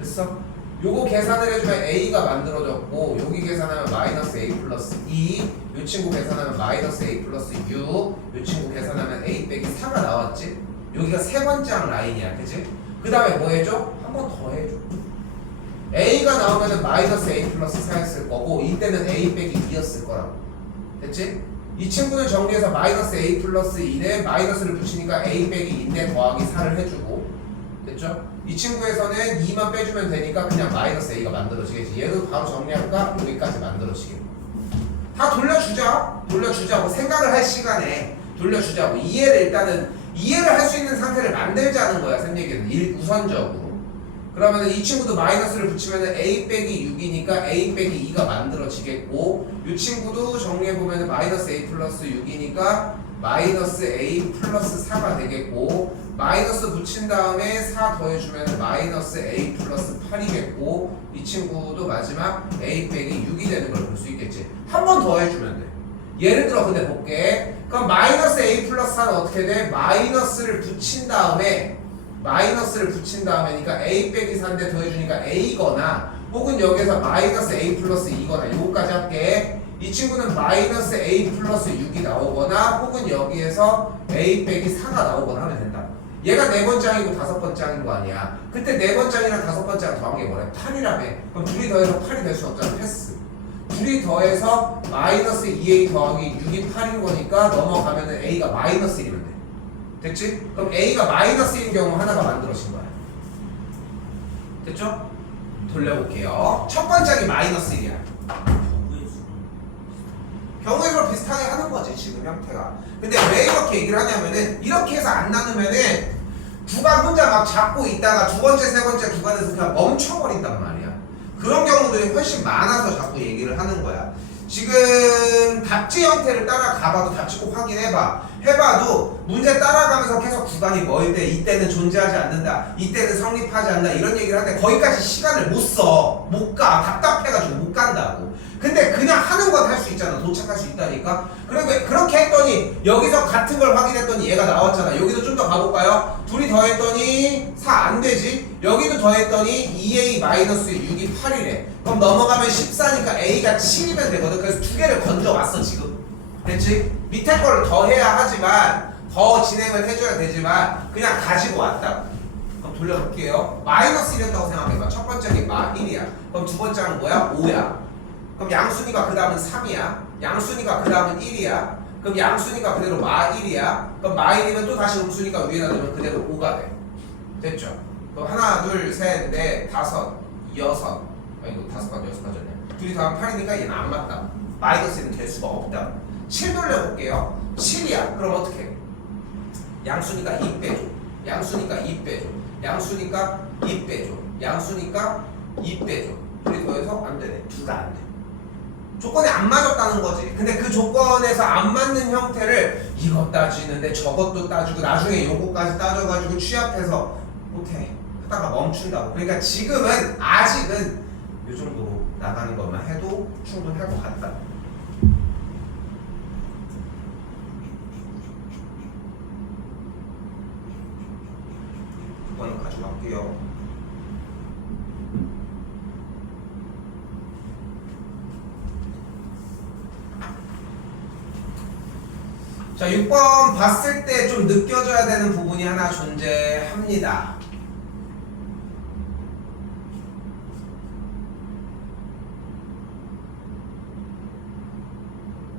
됐어? 요거 계산을 해주면 A가 만들어졌고 여기 계산하면 마이너스 A 플러스 2 요 친구 계산하면 마이너스 A 플러스 6 요 친구 계산하면 A 빼기 4가 나왔지? 여기가 세 번째 항 라인이야. 그치? 그 다음에 뭐 해줘? 한 번 더 해줘. A가 나오면은 마이너스 A 플러스 4였을 거고 이때는 A 빼기 2였을 거라고. 됐지? 이 친구는 정리해서 마이너스 A 플러스 2에 마이너스를 붙이니까 A 빼기 2인데 더하기 4를 해주고. 됐죠? 이 친구에서는 2만 빼주면 되니까 그냥 마이너스 A가 만들어지겠지. 얘도 바로 정리할까? 여기까지 만들어지겠고. 다 돌려주자고. 생각을 할 시간에 돌려주자고. 이해를 할 수 있는 상태를 만들자는 거야. 쌤 얘기는 우선적으로. 그러면 이 친구도 마이너스를 붙이면 A 빼기 6이니까 A 빼기 2가 만들어지겠고 이 친구도 정리해보면 마이너스 A 플러스 6이니까 마이너스 A 플러스 4가 되겠고 마이너스 붙인 다음에 4 더해주면 마이너스 A 플러스 8이겠고 이 친구도 마지막 A 빼기 6이 되는 걸 볼 수 있겠지. 한 번 더 해주면 돼. 예를 들어 근데 볼게. 그럼 마이너스 A 플러스 4는 어떻게 돼? 마이너스를 붙인 다음에니까 A 빼기 4인데 더해주니까 A거나 혹은 여기서 마이너스 A 플러스 2거나 요거까지 할게. 이 친구는 마이너스 A 플러스 6이 나오거나 혹은 여기에서 A 빼기 4가 나오거나 하면 된다. 얘가 네 번째 항이고 다섯 번째 항인 거 아니야. 그때 네 번째 항이랑 다섯 번째 항 더한 게 뭐래? 8이라며. 그럼 둘이 더해서 8이 될 수 없잖아. 패스. 둘이 더해서 마이너스 2A 더하기 6이 8인 거니까 넘어가면은 A가 마이너스 1이면 돼. 됐지? 그럼 A가 마이너스 1인 경우 하나가 만들어진 거야. 됐죠? 돌려볼게요. 첫 번째가 마이너스 1이야. 경우의 수는 경우의 수를 비슷하게 하는 거지 지금 형태가. 근데 왜 이렇게 얘기를 하냐면은 이렇게 해서 안 나누면은 구간 혼자 막 잡고 있다가 두 번째 세 번째 구간에서 그냥 멈춰버린단 말이야. 그런 경우들이 훨씬 많아서 자꾸 얘기를 하는 거야. 지금 답지 형태를 따라가봐도 답지 꼭 확인해봐. 해봐도 문제 따라가면서 계속 구간이 뭐일 때 이때는 존재하지 않는다, 이때는 성립하지 않는다 이런 얘기를 하는데 거기까지 시간을 못 써. 못 가. 답답해가지고 못 간다고. 근데 그냥 하는 건 할 수 있잖아. 도착할 수 있다니까. 그리고 그렇게 했더니 여기서 같은 걸 확인했더니 얘가 나왔잖아. 여기도 좀 더 가볼까요? 둘이 더했더니 4 안 되지. 여기도 더했더니 2a-6이 8이래. 그럼 넘어가면 14니까 a가 7이면 되거든. 그래서 두 개를 건져왔어 지금. 됐지? 밑에 거를 더 해야 하지만 더 진행을 해줘야 되지만 그냥 가지고 왔다고. 그럼 돌려볼게요. 마이너스 1이었다고 생각해봐. 첫 번째는 마 1이야. 그럼 두 번째는 뭐야? 5야. 그럼 양순이가 그 다음은 3이야. 양순이가 그 다음은 1이야. 그럼 양순이가 그대로 마 1이야. 그럼 마 1이면 또 다시 음순이가 위에다 두면 그대로 5가 돼. 됐죠? 그럼 하나, 둘, 셋, 넷, 다섯, 여섯. 아이고, 다섯 가지, 여섯 가지네. 둘이 더하면 8이니까 얘는 안 맞다. 마이너스는 될 수가 없다. 7 돌려볼게요. 7이야. 그럼 어떻게? 양순이가 2 빼줘. 양순이가 2 빼줘. 양순이가 2 빼줘. 양순이가 2 빼줘. 둘이 더해서 안 되네. 둘 다 안 돼. 조건이 안 맞았다는 거지. 근데 그 조건에서 안 맞는 형태를 이것 따지는데 저것도 따지고 나중에 요거까지 따져가지고 취합해서 못해. 하다가 멈춘다고. 그러니까 지금은 아직은 이 정도로 나가는 것만 해도 충분할 것 같다. 이거는 가져갈게요. 자, 6번 봤을 때 좀 느껴져야 되는 부분이 하나 존재합니다.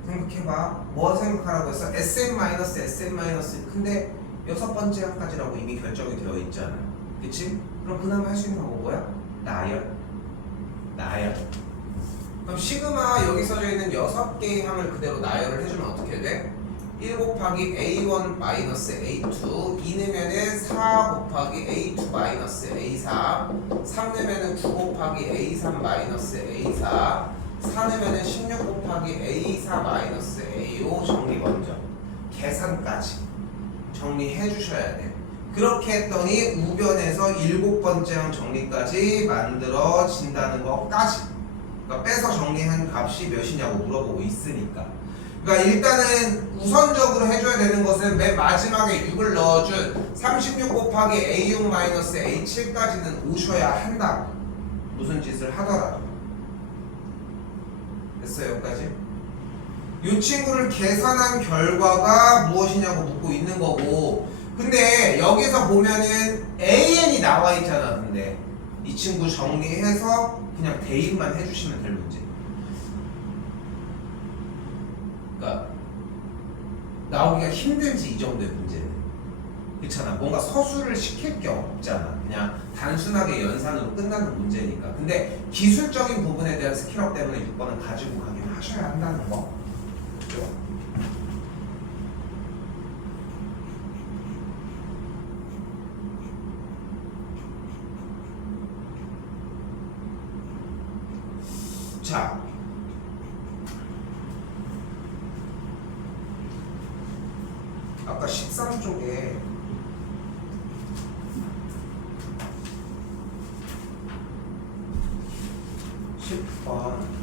생각해봐. 뭐 생각하라고 했어? SM-SM- 근데 여섯 번째 항까지라고 이미 결정이 되어 있잖아. 그치? 그럼 그나마 할 수 있는 방법 뭐야? 나열. 그럼 시그마 여기 써져 있는 6개의 항을 그대로 나열을 해주면 어떻게 돼? 1 곱하기 A1 마이너스 A2 2 넣으면은 4 곱하기 A2 마이너스 A3 3 넣으면은 9 곱하기 A3 마이너스 A4 4 넣으면은 16 곱하기 A4 마이너스 A5 정리 먼저 계산까지 정리해 주셔야 돼. 그렇게 했더니 우변에서 7번째 항 정리까지 만들어진다는 것까지. 그러니까 빼서 정리한 값이 몇이냐고 물어보고 있으니까. 그러니까 일단은 우선적으로 해줘야 되는 것은 맨 마지막에 6을 넣어준 36 곱하기 A6 마이너스 A7까지는 오셔야 한다. 무슨 짓을 하더라도. 됐어요 여기까지? 이 친구를 계산한 결과가 무엇이냐고 묻고 있는 거고, 근데 여기서 보면은 AN이 나와 있잖아. 근데 이 친구 정리해서 그냥 대입만 해주시면 될 문제. 그러니까 나오기가 힘들지 이 정도의 문제는. 그렇잖아. 뭔가 서술을 시킬 게 없잖아. 그냥 단순하게 연산으로 끝나는 문제니까. 근데 기술적인 부분에 대한 스킬업 때문에 6번은 가지고 가긴 하셔야 한다는 거. 그렇죠? 자, 아까 13쪽에 10번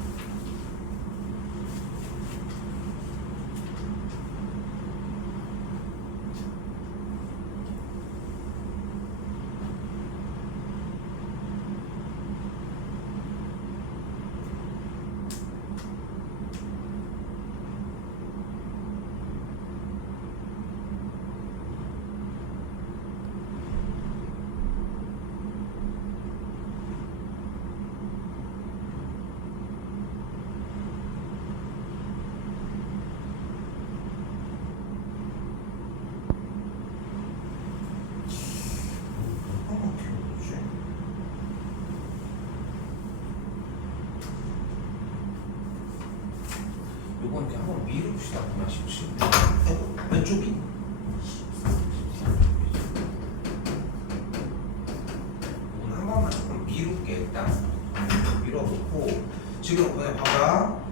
미룹시다. 그냥 17. 해도 몇 쪽이? 13. 한 번만 조금 미룰게 일단. 밀어놓고 지금 그냥 봐봐.